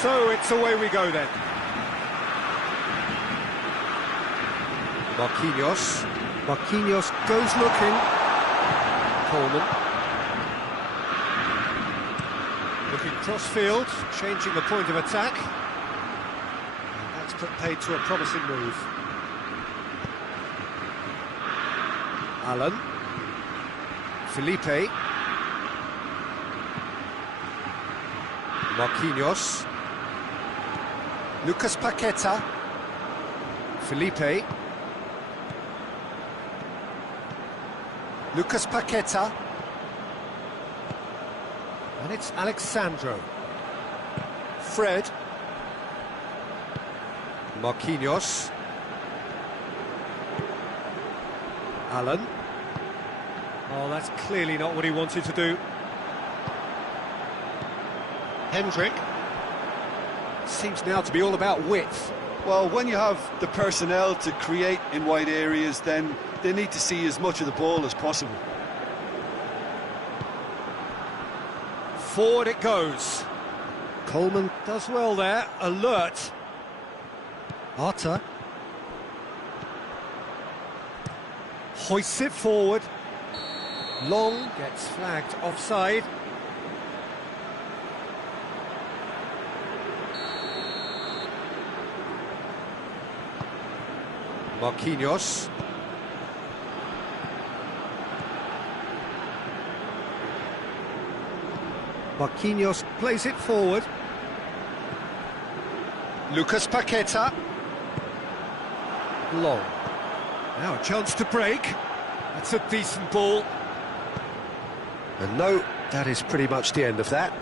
So it's away we go then. Marquinhos. Marquinhos goes looking. Coleman. Looking cross-field, changing the point of attack. And that's put paid to a promising move. Alan. Felipe. Marquinhos. Lucas Paqueta. Felipe. Lucas Paqueta. And it's Alexandro. Fred. Marquinhos. Alan. Oh, that's clearly not what he wanted to do. Hendrick. Seems now to be all about width. Well, when you have the personnel to create in wide areas, then they need to see as much of the ball as possible. Forward it goes. Coleman does well there, alert. Arta. Hoists it forward. Long gets flagged offside. Marquinhos. Marquinhos plays it forward. Lucas Paqueta. Long. Now a chance to break. That's a decent ball. And no, that is pretty much the end of that.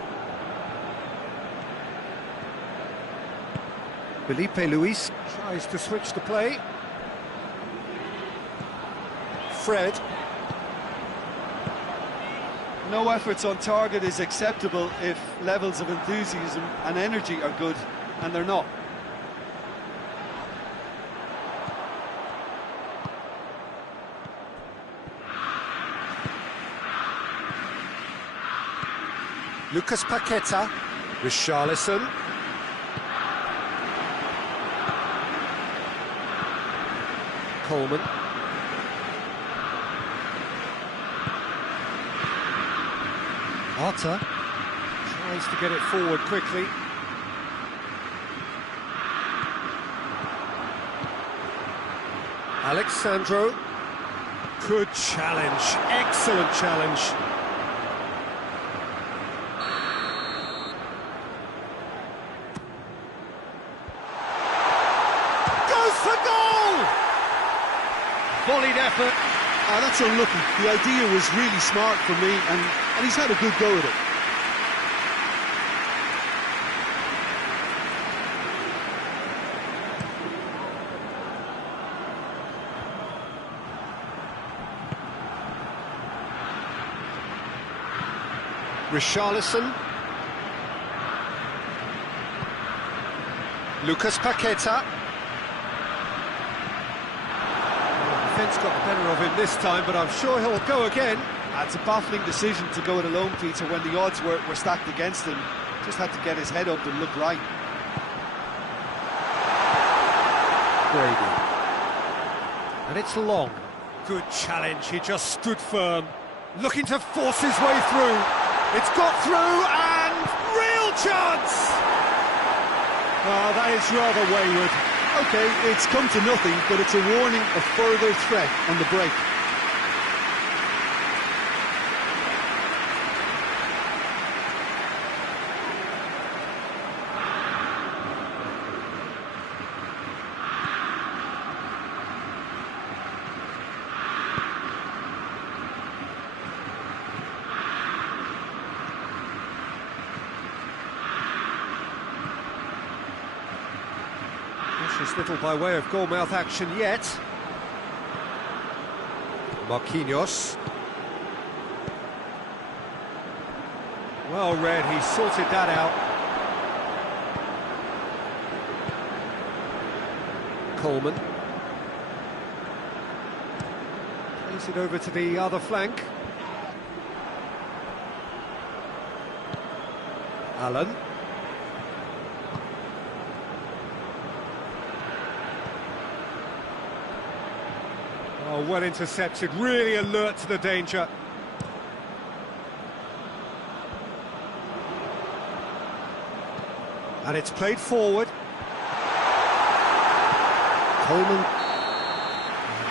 Felipe Luis tries to switch the play. Fred. No efforts on target is acceptable if levels of enthusiasm and energy are good, and they're not. Lucas Paqueta. Richarlison. Coleman. Arta tries to get it forward quickly. Alexandro. Good challenge, excellent challenge. Goes for goal! Volleyed effort. That's unlucky. The idea was really smart for me, and he's had a good go at it. Richarlison. Lucas Paqueta. Defence got the better of him this time, but I'm sure he'll go again. It's a baffling decision to go it alone, Peter, when the odds were stacked against him. Just had to get his head up and look right. Brady. And it's long. Good challenge, he just stood firm, looking to force his way through. It's got through, and real chance! Oh, that is rather wayward. OK, it's come to nothing, but it's a warning of further threat on the break. Precious little by way of goal-mouth action yet. Marquinhos. Well read, he sorted that out. Coleman. Plays it over to the other flank. Allen. Oh, well intercepted, really alert to the danger. And it's played forward. Coleman.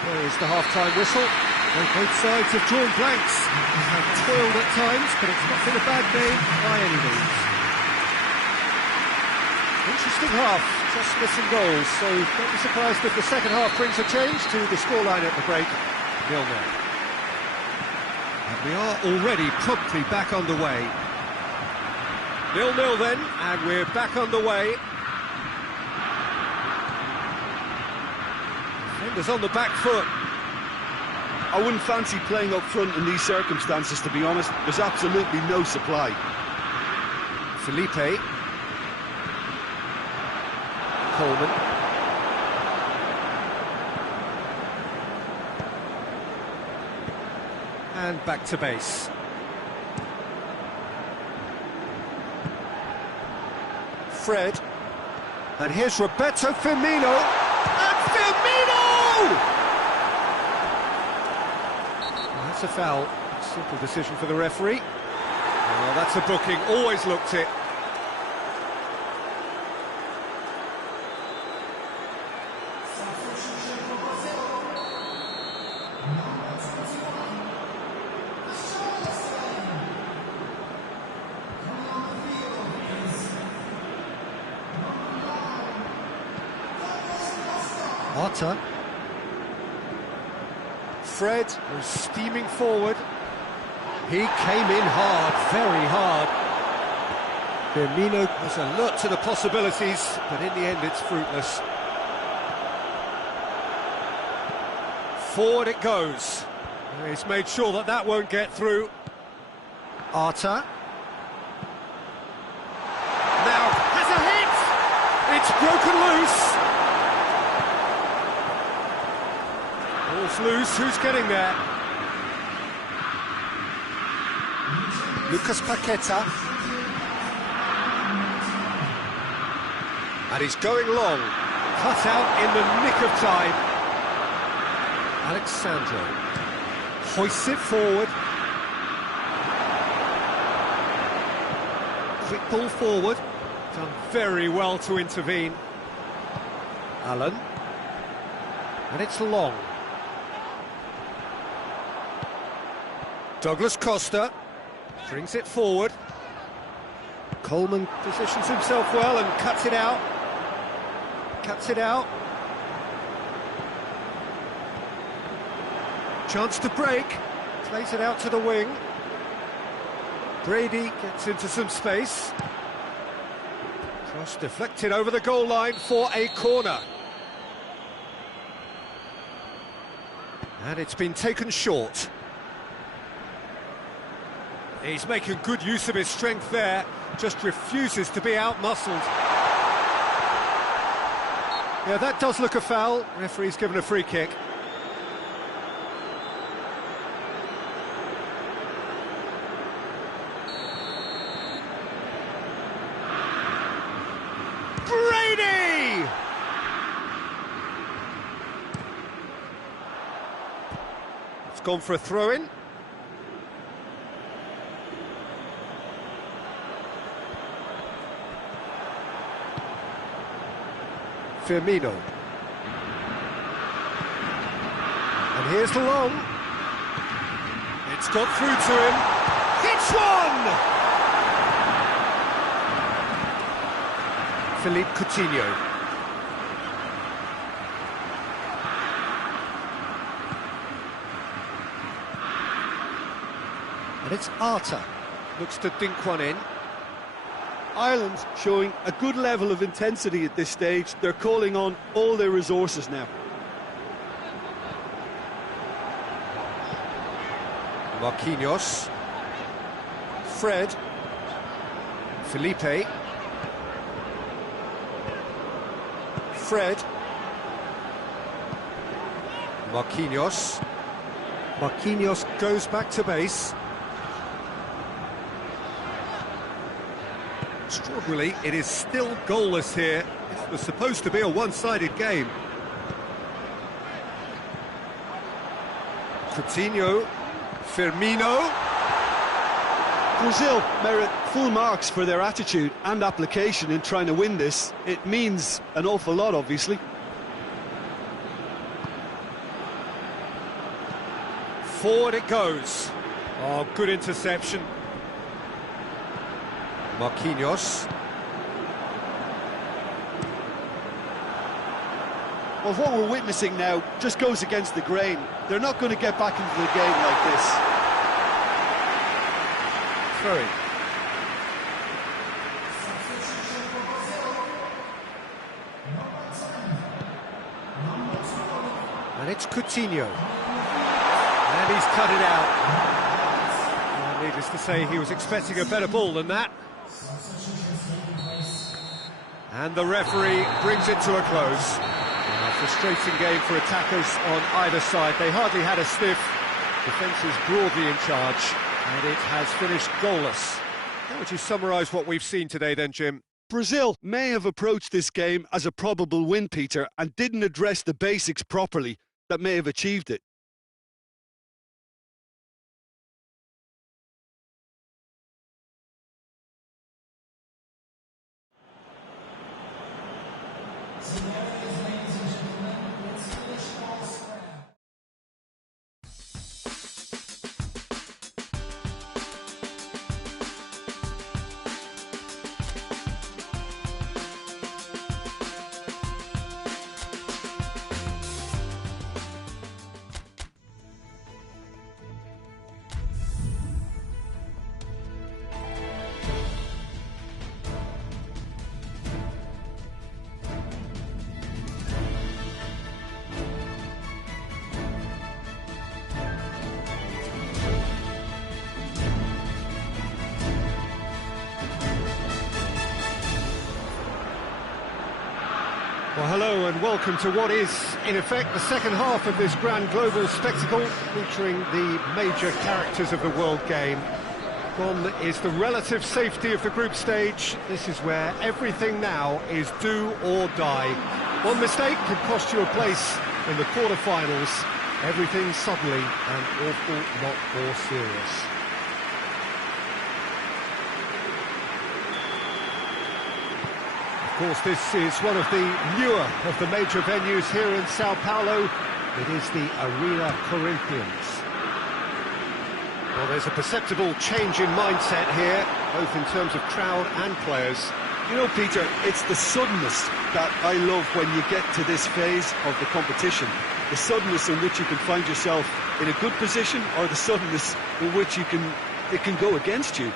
There is the half-time whistle. And both sides have drawn blanks. Have toiled at times, but it's not been a bad game by any means. Interesting half, just missing goals, so don't be surprised if the second half brings a change to the scoreline at the break, 0-0. And we are already promptly back underway. 0-0 then, and we're back underway. Defenders on the back foot. I wouldn't fancy playing up front in these circumstances, to be honest. There's absolutely no supply. Felipe. Coleman. And back to base. Fred. And here's Roberto Firmino. And Firmino! Well, that's a foul. Simple decision for the referee. Oh, that's a booking. Always looked it. Arta. Fred was steaming forward. He came in hard, very hard. Firmino was alert to the possibilities, but in the end it's fruitless. Forward it goes. He's made sure that that won't get through. Arta. Now has a hit! It's broken loose. Ball's loose, who's getting there? Lucas Paqueta. And he's going long. Cut out in the nick of time. Alexandro hoists it forward. Quick ball forward. Done very well to intervene. Allen. And it's long. Douglas Costa brings it forward. Coleman positions himself well and cuts it out. Cuts it out. Chance to break. Plays it out to the wing. Brady gets into some space. Cross deflected over the goal line for a corner. And it's been taken short. He's making good use of his strength there, just refuses to be out-muscled. Yeah, that does look a foul. Referee's given a free kick. Brady! It's gone for a throw-in. Firmino. And here's the long. It's got through to him. Hits one! Philippe Coutinho. And it's Arta. Looks to dink one in. Ireland showing a good level of intensity at this stage. They're calling on all their resources now. Marquinhos. Fred. Felipe. Fred. Marquinhos. Marquinhos goes back to base. Extraordinarily, it is still goalless here. It was supposed to be a one-sided game. Coutinho, Firmino. Brazil merit full marks for their attitude and application in trying to win this. It means an awful lot, obviously. Forward it goes. Oh, good interception. Marquinhos. Well, what we're witnessing now just goes against the grain. They're not going to get back into the game like this. Throw-in. And it's Coutinho. And he's cut it out. Needless to say, he was expecting a better ball than that. And the referee brings it to a close. A frustrating game for attackers on either side. They hardly had a sniff. Defence is broadly in charge, and it has finished goalless. How would you summarise what we've seen today then, Jim? Brazil may have approached this game as a probable win, Peter, and didn't address the basics properly that may have achieved it. Well, hello and welcome to what is, in effect, the second half of this grand global spectacle featuring the major characters of the world game. Gone is the relative safety of the group stage. This is where everything now is do or die. One mistake could cost you a place in the quarter-finals. Everything suddenly an awful lot more serious. Of course, this is one of the newer of the major venues here in Sao Paulo. It is the Arena Corinthians. Well, there's a perceptible change in mindset here, both in terms of crowd and players. You know, Peter, it's the suddenness that I love when you get to this phase of the competition. The suddenness in which you can find yourself in a good position, or the suddenness in which it can go against you.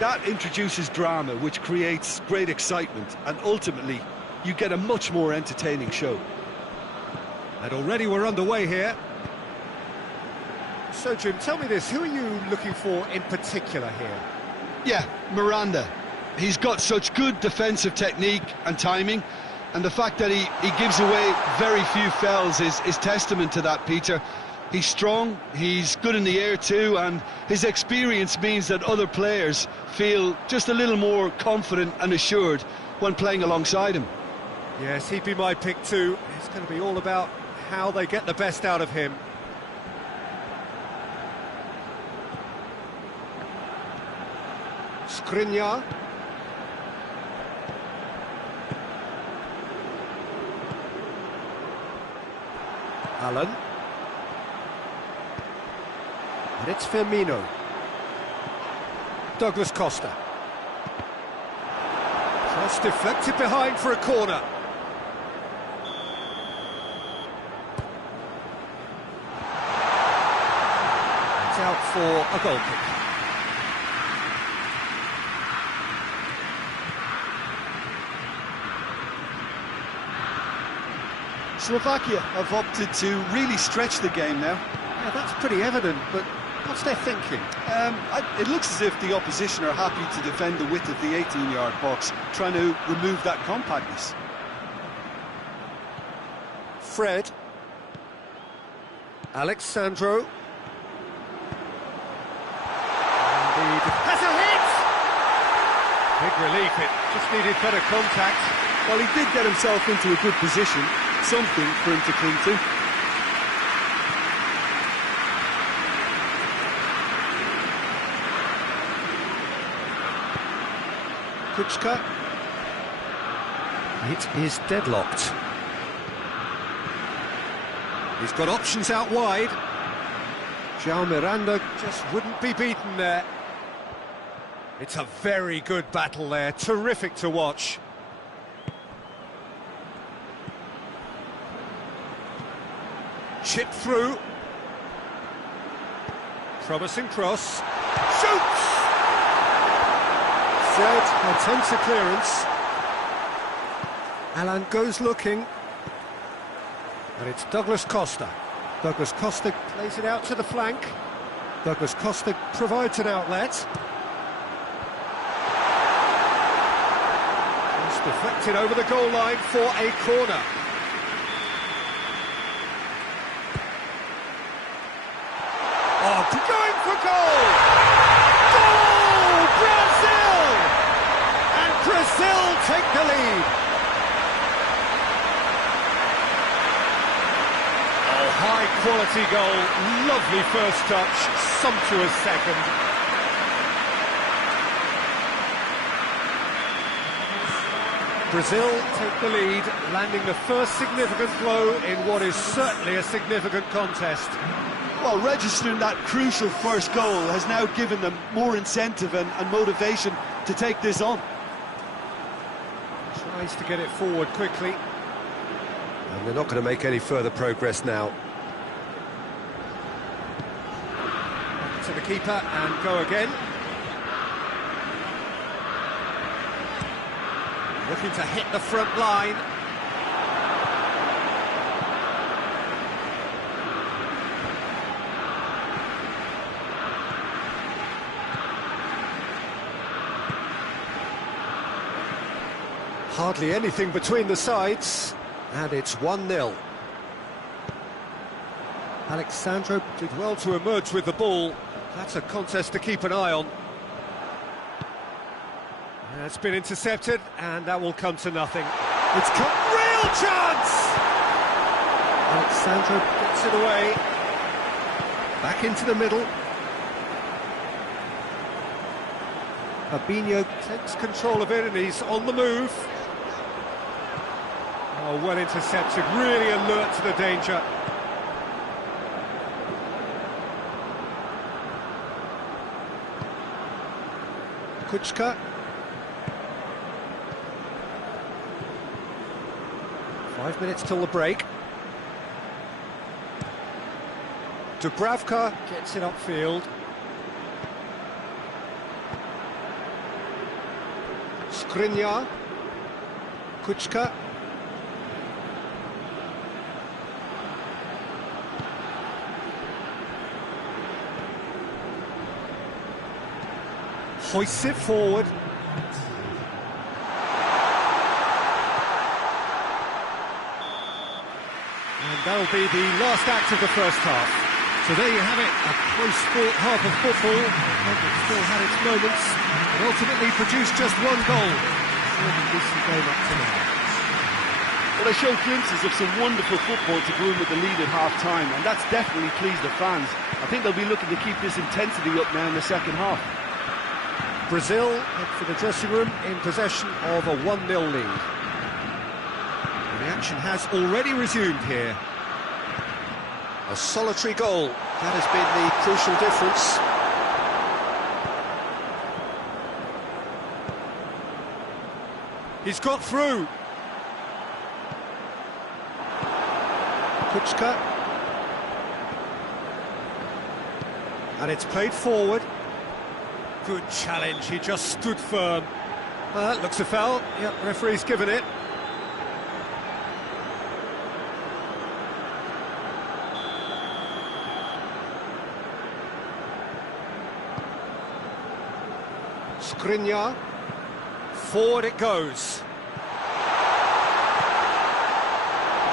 That introduces drama, which creates great excitement, and ultimately you get a much more entertaining show. And already we're underway here. So, Jim, tell me this, who are you looking for in particular here? Yeah, Miranda. He's got such good defensive technique and timing, and the fact that he gives away very few fouls is testament to that, Peter. He's strong, he's good in the air too, and his experience means that other players feel just a little more confident and assured when playing alongside him. Yes, he'd be my pick too. It's going to be all about how they get the best out of him. Skriniar. Allen. And it's Firmino. Douglas Costa. Cross deflected behind for a corner. It's out for a goal kick. Slovakia have opted to really stretch the game now. Yeah, that's pretty evident, but what's their thinking? It looks as if the opposition are happy to defend the width of the 18-yard box, trying to remove that compactness. Fred. Alexandro. Indeed. Has a hit! Big relief, it just needed better contact. Well, he did get himself into a good position, something for him to cling to. Kuczka. It is deadlocked. He's got options out wide. João Miranda just wouldn't be beaten there. It's a very good battle there, terrific to watch. Chip through. Promising cross. Shoots! Fred attempts a clearance. Alan goes looking. And it's Douglas Costa. Douglas Costa plays it out to the flank. Douglas Costa provides an outlet. It's deflected over the goal line for a corner. Oh, going for goal! Goal! Brazil! And Brazil take the lead. Oh, high quality goal, lovely first touch, sumptuous second. Brazil take the lead, landing the first significant blow in what is certainly a significant contest. Well, registering that crucial first goal has now given them more incentive and motivation to take this on. Tries to get it forward quickly. And they're not going to make any further progress now. To the keeper and go again. Looking to hit the front line. Hardly anything between the sides, and it's 1-0. Alexandro did well to emerge with the ball. That's a contest to keep an eye on. It's been intercepted, and that will come to nothing. It's come, real chance! Alexandro gets it away. Back into the middle. Fabinho takes control of it and he's on the move. Oh, well intercepted, really alert to the danger. Kuczka. Five minutes till the break. Dubravka gets it upfield. Skriniar. Kuczka. Hoists it forward. And that'll be the last act of the first half. So there you have it, a close-fought half of football. It still had its moments, but ultimately produced just one goal. A decent game up to now. Well, they showed glimpses of some wonderful football to go in with the lead at half-time, and that's definitely pleased the fans. I think they'll be looking to keep this intensity up now in the second half. Brazil head for the dressing room in possession of a 1-0 lead. And the action has already resumed here. A solitary goal, that has been the crucial difference. He's got through. Kuczka. And it's played forward. Good challenge, he just stood firm. Looks a foul. Yep, referee's given it. Skriniar. Forward it goes.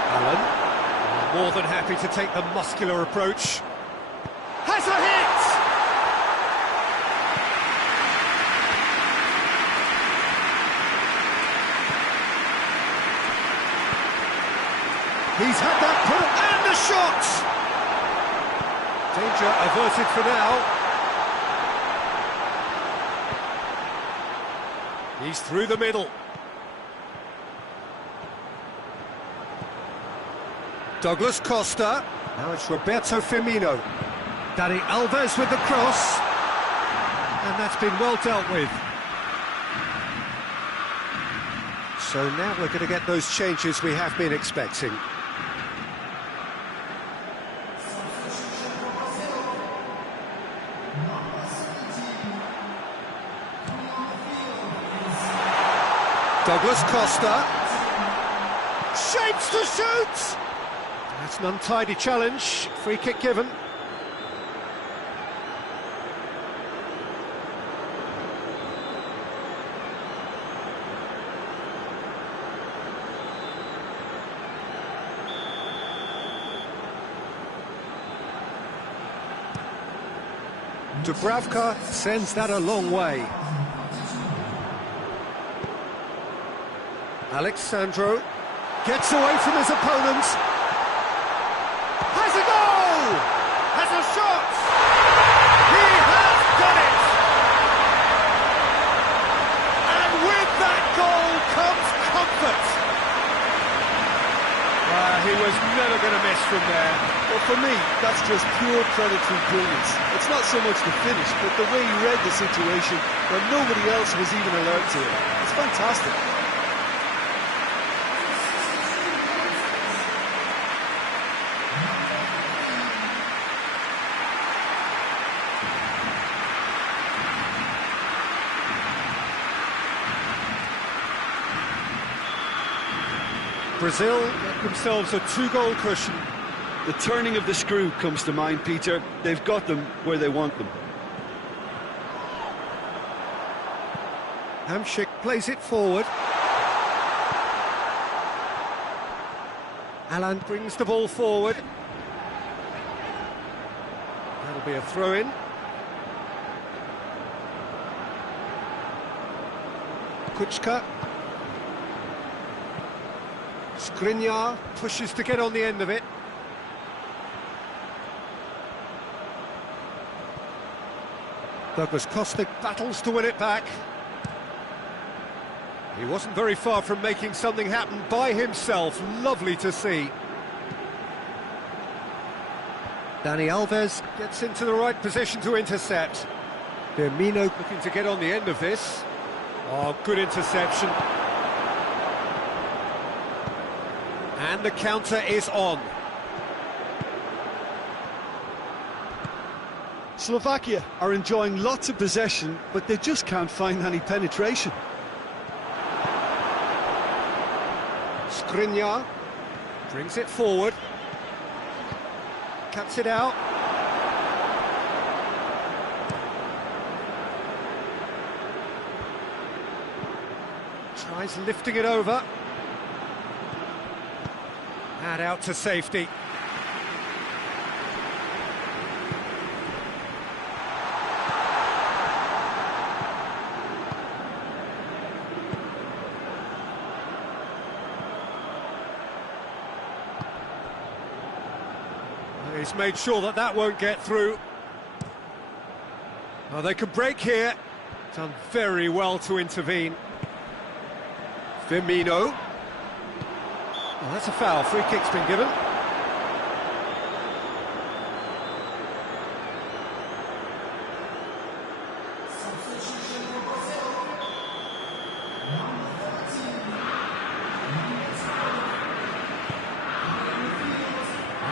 Allen, more than happy to take the muscular approach. Has a hit! He's had that put, and the shot! Danger averted for now. He's through the middle. Douglas Costa. Now it's Roberto Firmino. Dani Alves with the cross. And that's been well dealt with. So now we're going to get those changes we have been expecting. Douglas Costa. Shapes to shoot! That's an untidy challenge. Free kick given. Dubravka sends that a long way. Alex Sandro gets away from his opponent. Has a goal! Has a shot! He has done it! And with that goal comes comfort. He was never going to miss from there. Well, for me, that's just pure predatory brilliance. It's not so much the finish, but the way he read the situation when nobody else was even alert to it. It's fantastic. Brazil get themselves a 2-goal cushion. The turning of the screw comes to mind, Peter. They've got them where they want them. Hamšík plays it forward. Alan brings the ball forward. That'll be a throw-in. Kuczka. Skriniar pushes to get on the end of it. Douglas Costa battles to win it back. He wasn't very far from making something happen by himself. Lovely to see. Dani Alves gets into the right position to intercept. Firmino looking to get on the end of this. Oh, good interception. And the counter is on. Slovakia are enjoying lots of possession, but they just can't find any penetration. Skriniar brings it forward. Cuts it out. Tries lifting it over. And out to safety. He's made sure that that won't get through. Oh, they can break here. Done very well to intervene. Firmino. Oh, that's a foul. Free kick's been given.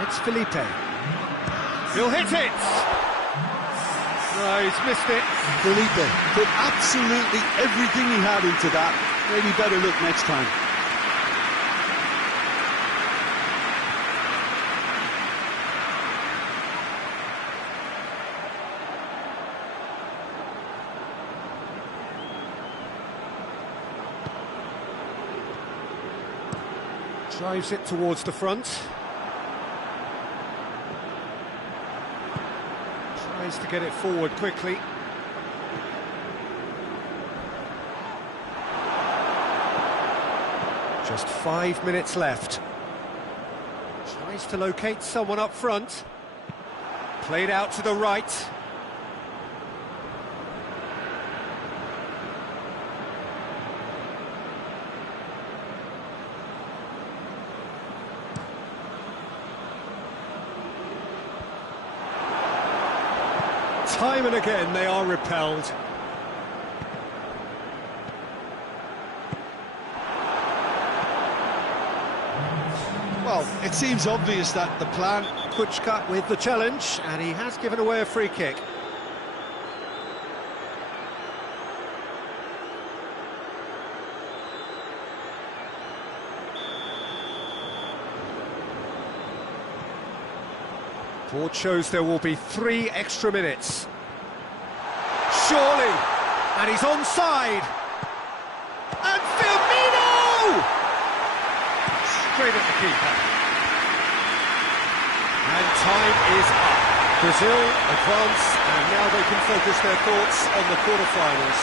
It's Felipe. He'll hit it! No, he's missed it. Felipe put absolutely everything he had into that. Maybe better look next time. Drives it towards the front. Tries to get it forward quickly. Just 5 minutes left. Tries to locate someone up front. Played out to the right. Time and again they are repelled. Well, it seems obvious that the plan... Kuchka with the challenge, and he has given away a free kick. Board shows there will be 3 extra minutes. Surely! And he's onside! And Firmino! Straight at the keeper. And time is up. Brazil advance, and now they can focus their thoughts on the quarter-finals.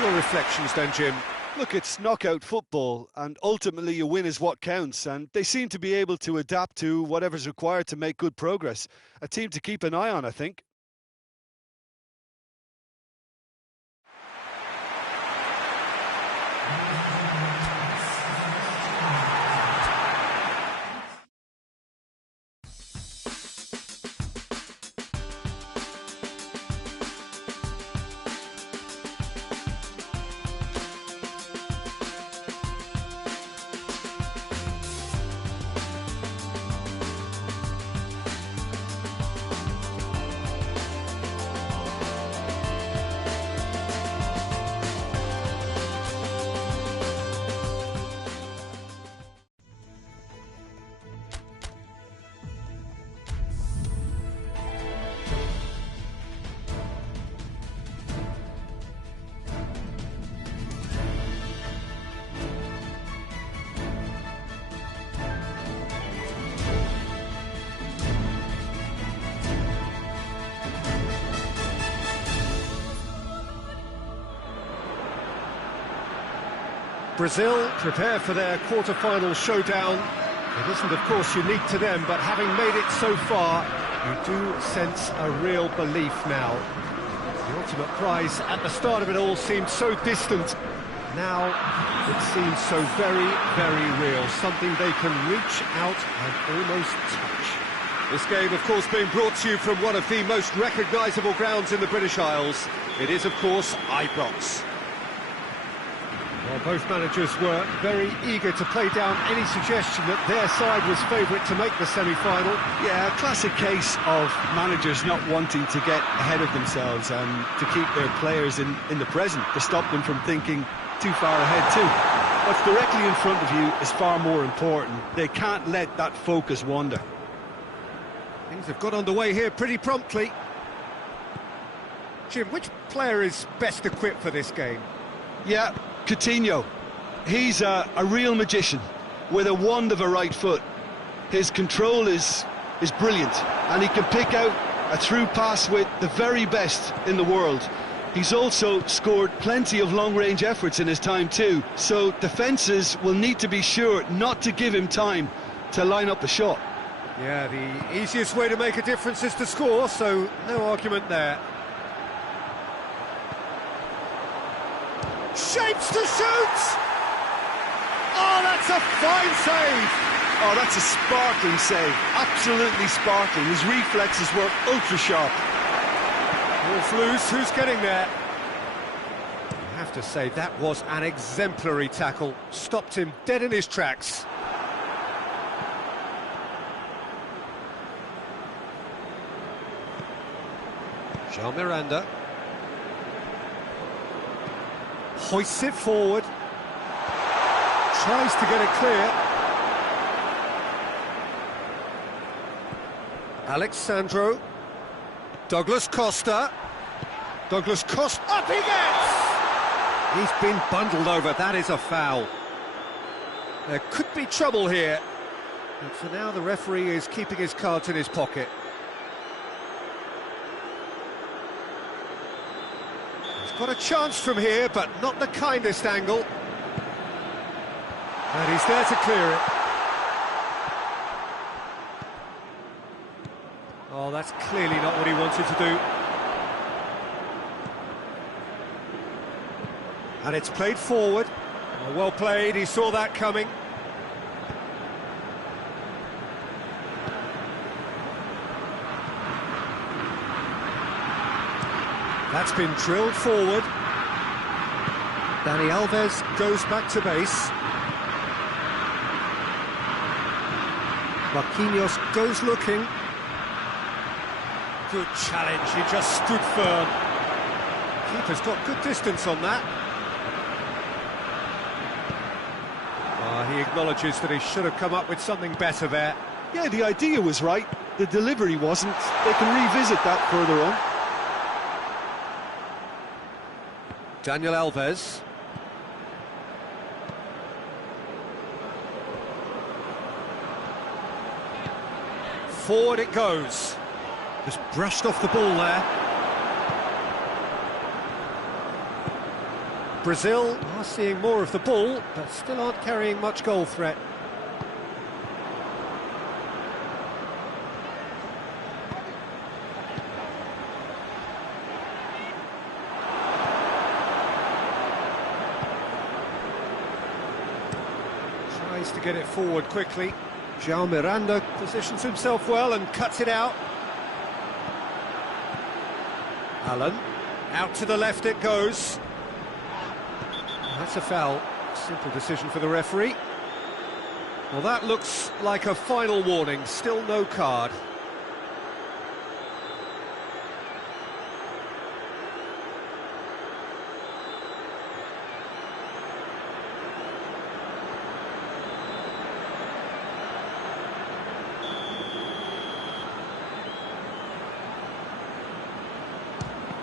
Your reflections then, Jim? Look, it's knockout football, and ultimately a win is what counts, and they seem to be able to adapt to whatever's required to make good progress. A team to keep an eye on, I think. Brazil prepare for their quarter-final showdown. It isn't, of course, unique to them, but having made it so far, you do sense a real belief now. The ultimate prize at the start of it all seemed so distant. Now it seems so very, very real. Something they can reach out and almost touch. This game, of course, being brought to you from one of the most recognisable grounds in the British Isles. It is, of course, Ibrox. Well, both managers were very eager to play down any suggestion that their side was favourite to make the semi-final. Yeah, a classic case of managers not wanting to get ahead of themselves and to keep their players in the present, to stop them from thinking too far ahead too. What's directly in front of you is far more important. They can't let that focus wander. Things have got underway here pretty promptly. Jim, which player is best equipped for this game? Yeah, Coutinho. He's a real magician with a wand of a right foot. His control is brilliant, and he can pick out a through pass with the very best in the world. He's also scored plenty of long-range efforts in his time too, so defences will need to be sure not to give him time to line up the shot. Yeah, the easiest way to make a difference is to score, so no argument there. Shapes to shoot! Oh, that's a fine save! Oh, that's a sparkling save, absolutely sparkling. His reflexes were ultra-sharp. Wolf loose, who's getting there? I have to say, that was an exemplary tackle. Stopped him dead in his tracks. Jean Miranda. Hoists it forward. Tries to get it clear. Alexandro. Douglas Costa. Douglas Costa. Up he gets! He's been bundled over. That is a foul. There could be trouble here. But for now, the referee is keeping his cards in his pocket. Got a chance from here, but not the kindest angle. And he's there to clear it. Oh, that's clearly not what he wanted to do. And it's played forward. Oh, well played, he saw that coming. That's been drilled forward. Dani Alves goes back to base. Marquinhos goes looking. Good challenge, he just stood firm. Keeper's got good distance on that. He acknowledges that he should have come up with something better there. Yeah, the idea was right, the delivery wasn't. They can revisit that further on. Daniel Alves. Forward it goes. Just brushed off the ball there. Brazil are seeing more of the ball, but still aren't carrying much goal threat. Tries to get it forward quickly. João Miranda positions himself well and cuts it out. Allen, out to the left it goes. That's a foul. Simple decision for the referee. Well, that looks like a final warning. Still no card.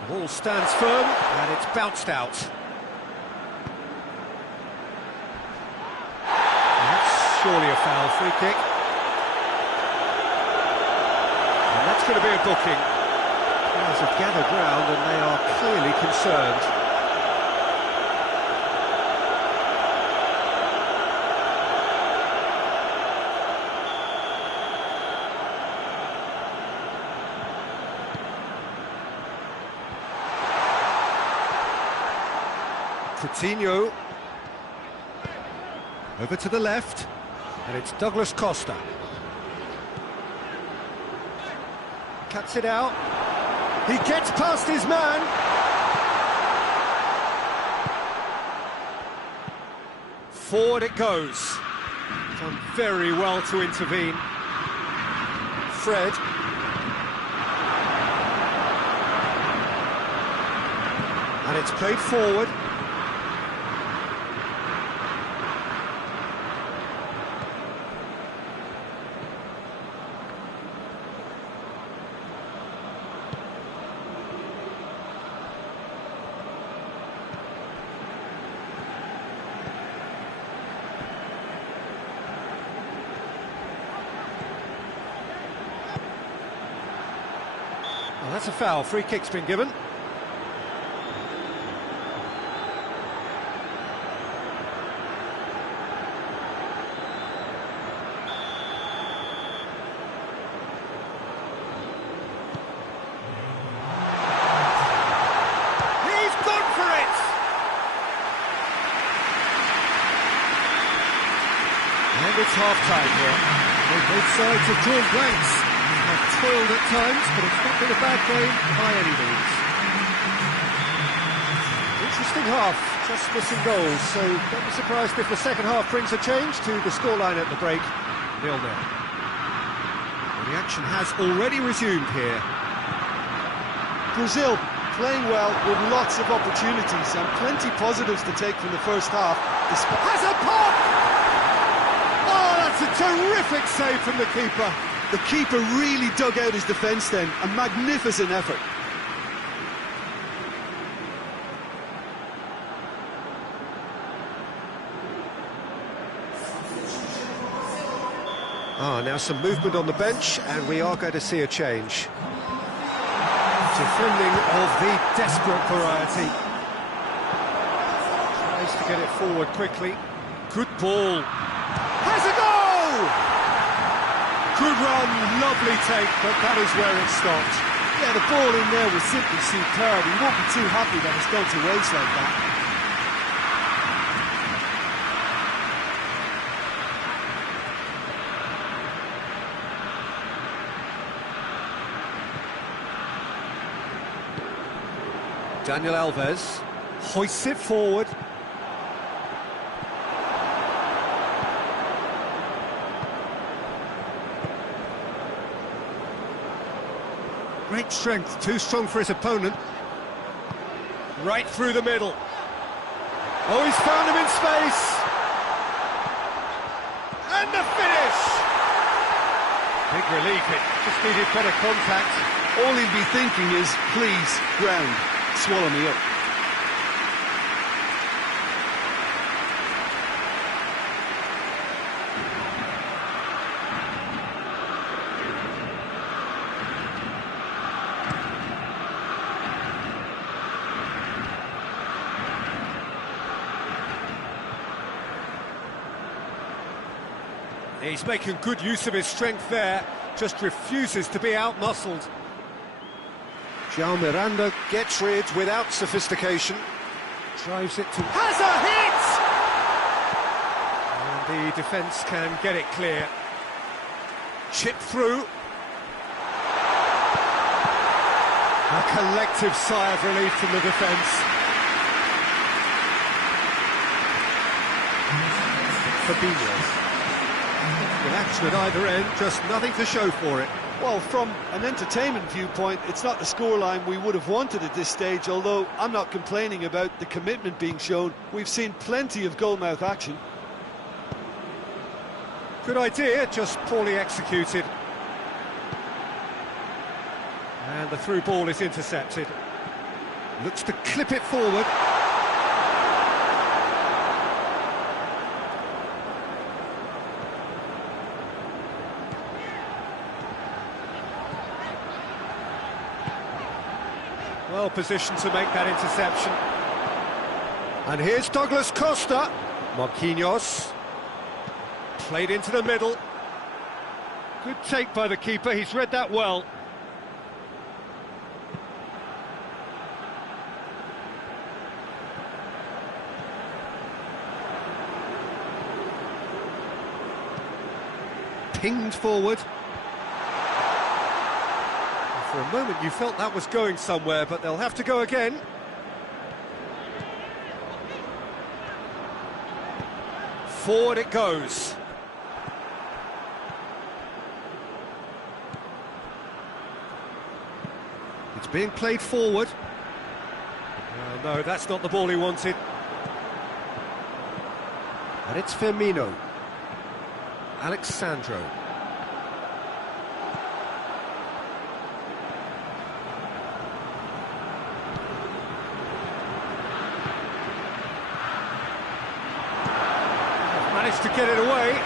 Ball stands firm, and it's bounced out. That's surely a foul, free kick. And that's going to be a booking. Players have gathered round, and they are clearly concerned. Coutinho. Over to the left, and it's Douglas Costa. Cuts it out. He gets past his man. Forward it goes. Done very well to intervene. Fred. And it's played forward. Well, that's a foul. Free kick's been given. He's gone for it! And it's half-time here. Well, both sides have drawn blanks. Have toiled at times, but it's not been a bad game by any means. Interesting half, just missing goals, so don't be surprised if the second half brings a change to the scoreline at the break, 0-0. Well, the action has already resumed here. Brazil playing well with lots of opportunities and plenty positives to take from the first half. Has a pop! Oh, that's a terrific save from the keeper. The keeper really dug out his defence then, a magnificent effort. Now some movement on the bench, and we are going to see a change. Defending of the desperate variety. Tries to get it forward quickly. Good ball. Has a goal! Good run, lovely take, but that is where it stopped. Yeah, the ball in there was simply superb. He won't be too happy that it's gone to waste like that. Daniel Alves hoists it forward. Great strength, too strong for his opponent. Right through the middle. Oh, he's found him in space. And the finish! Big relief, it just needed better contact. All he'll be thinking is, please, ground, swallow me up. He's making good use of his strength there, just refuses to be out-muscled. João Miranda gets rid without sophistication. Drives it to... Has a hit! And the defence can get it clear. Chip through. A collective sigh of relief from the defence. Fabinho. With action at either end, just nothing to show for it. Well, from an entertainment viewpoint, it's not the scoreline we would have wanted at this stage, although I'm not complaining about the commitment being shown. We've seen plenty of goalmouth action. Good idea, just poorly executed. And the through ball is intercepted. Looks to clip it forward. Well positioned to make that interception. And here's Douglas Costa. Marquinhos. Played into the middle. Good take by the keeper, he's read that well. pinged forward. For a moment you felt that was going somewhere, but they'll have to go again. Forward it goes. It's being played forward. No, that's not the ball he wanted. And it's Firmino. Alex Sandro. Managed to get it away.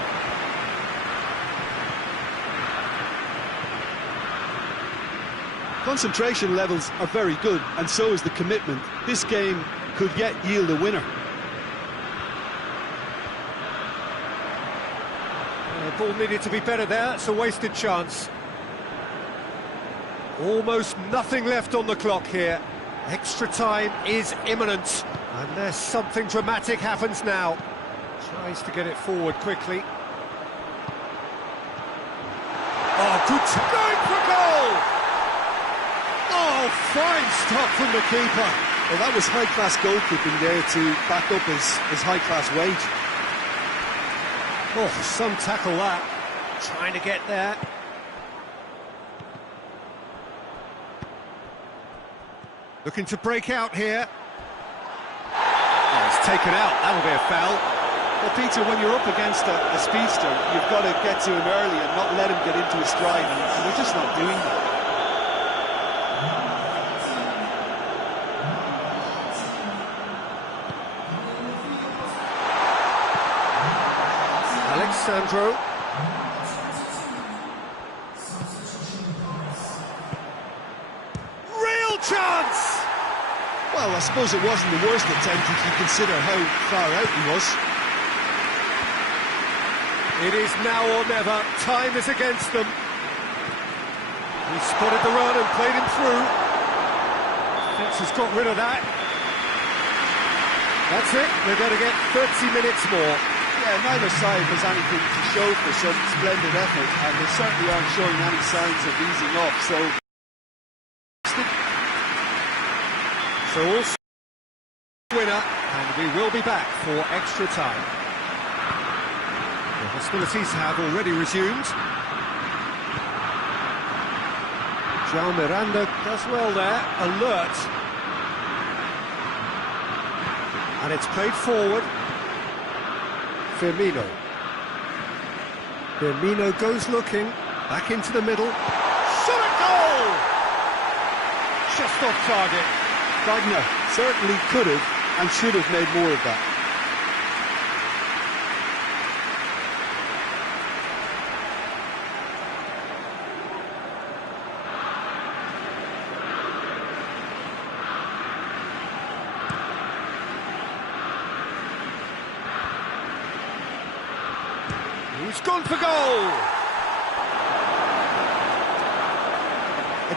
Concentration levels are very good, and so is the commitment. This game could yet yield a winner. The ball needed to be better there. It's a wasted chance. Almost nothing left on the clock here. Extra time is imminent, unless something dramatic happens now. Tries to get it forward quickly. Oh, good going for goal! Oh, fine stop from the keeper. Well, that was high-class goalkeeping there to back up his high-class weight. Oh, some tackle that. Trying to get there. Looking to break out here. Oh, it's taken out. That'll be a foul. Well, Peter, when you're up against a speedster, you've got to get to him early and not let him get into his stride, and we're just not doing that. Alex Sandro. Real chance! Well, I suppose it wasn't the worst attempt if you consider how far out he was. It is now or never. Time is against them. He spotted the run and played him through. Fitz has got rid of that. That's it. They're going to get 30 minutes more. Yeah, neither side has anything to show for some splendid effort, and they certainly aren't showing any signs of easing up, so... also winner, and we will be back for extra time. The hostilities have already resumed. João Miranda does well there, alert. And it's played forward. Firmino. Firmino goes looking, back into the middle. Shot at goal! Just off target. Wagner certainly could have and should have made more of that. He's gone for goal!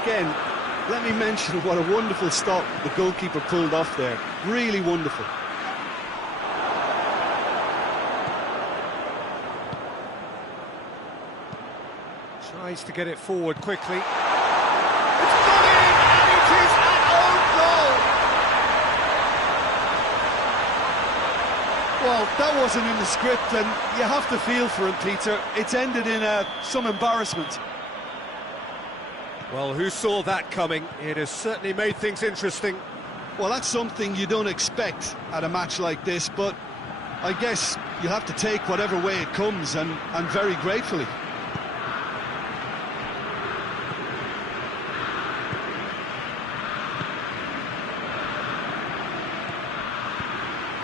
Again, let me mention what a wonderful stop the goalkeeper pulled off there. Really wonderful. Tries to get it forward quickly. It's gone in, and it is an own goal! Well, that wasn't in the script, and you have to feel for him, Peter. It's ended in some embarrassment. Well, who saw that coming? It has certainly made things interesting. Well, that's something you don't expect at a match like this, but I guess you have to take whatever way it comes, and very gratefully.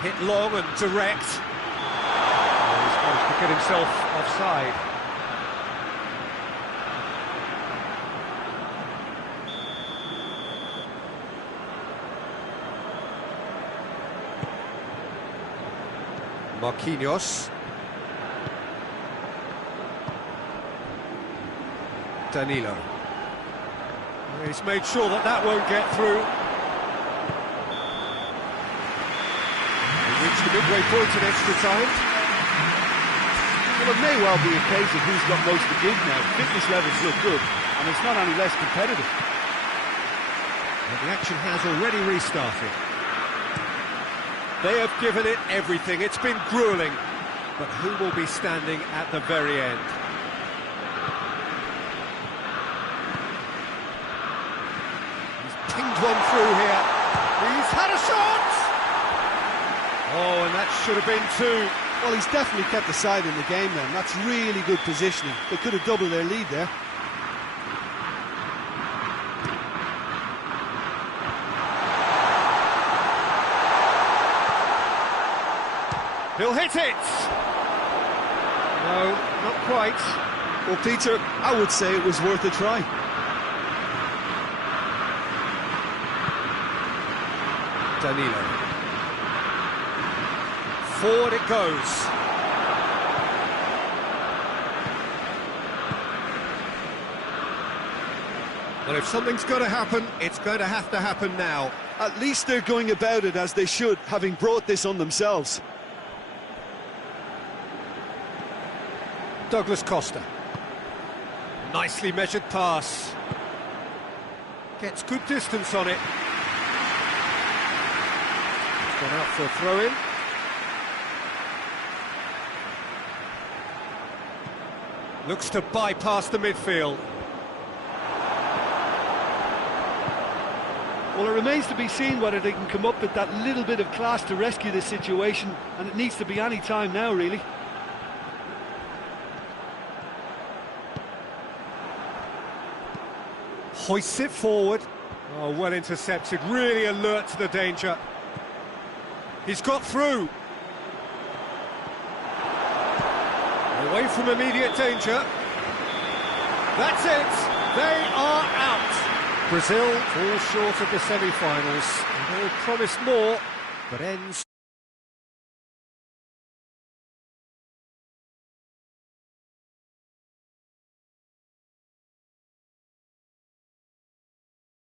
Hit long and direct. He's managed to get himself offside. Marquinhos. Danilo. He's made sure that that won't get through. He reached the midway point in extra time. Well, it may well be a case of who's got most to give now. Fitness levels look good, and it's not any less competitive. And the action has already restarted. They have given it everything. It's been gruelling. But who will be standing at the very end? He's pinged one through here. He's had a shot! Oh, and that should have been two. Well, he's definitely kept the side in the game then. That's really good positioning. They could have doubled their lead there. He'll hit it! No, not quite. Well, Peter, I would say it was worth a try. Danilo. Forward it goes. Well, if something's got to happen, it's going to happen now. At least they're going about it as they should, having brought this on themselves. Douglas Costa. Nicely measured pass. Gets good distance on it. It's gone out for a throw-in. Looks to bypass the midfield. Well, it remains to be seen whether they can come up with that little bit of class to rescue this situation, and it needs to be any time now, really. Hoists it forward. Oh, well intercepted, really alert to the danger. He's got through. Away from immediate danger. That's it, they are out. Brazil fall short of the semi-finals. They all promised more, but ends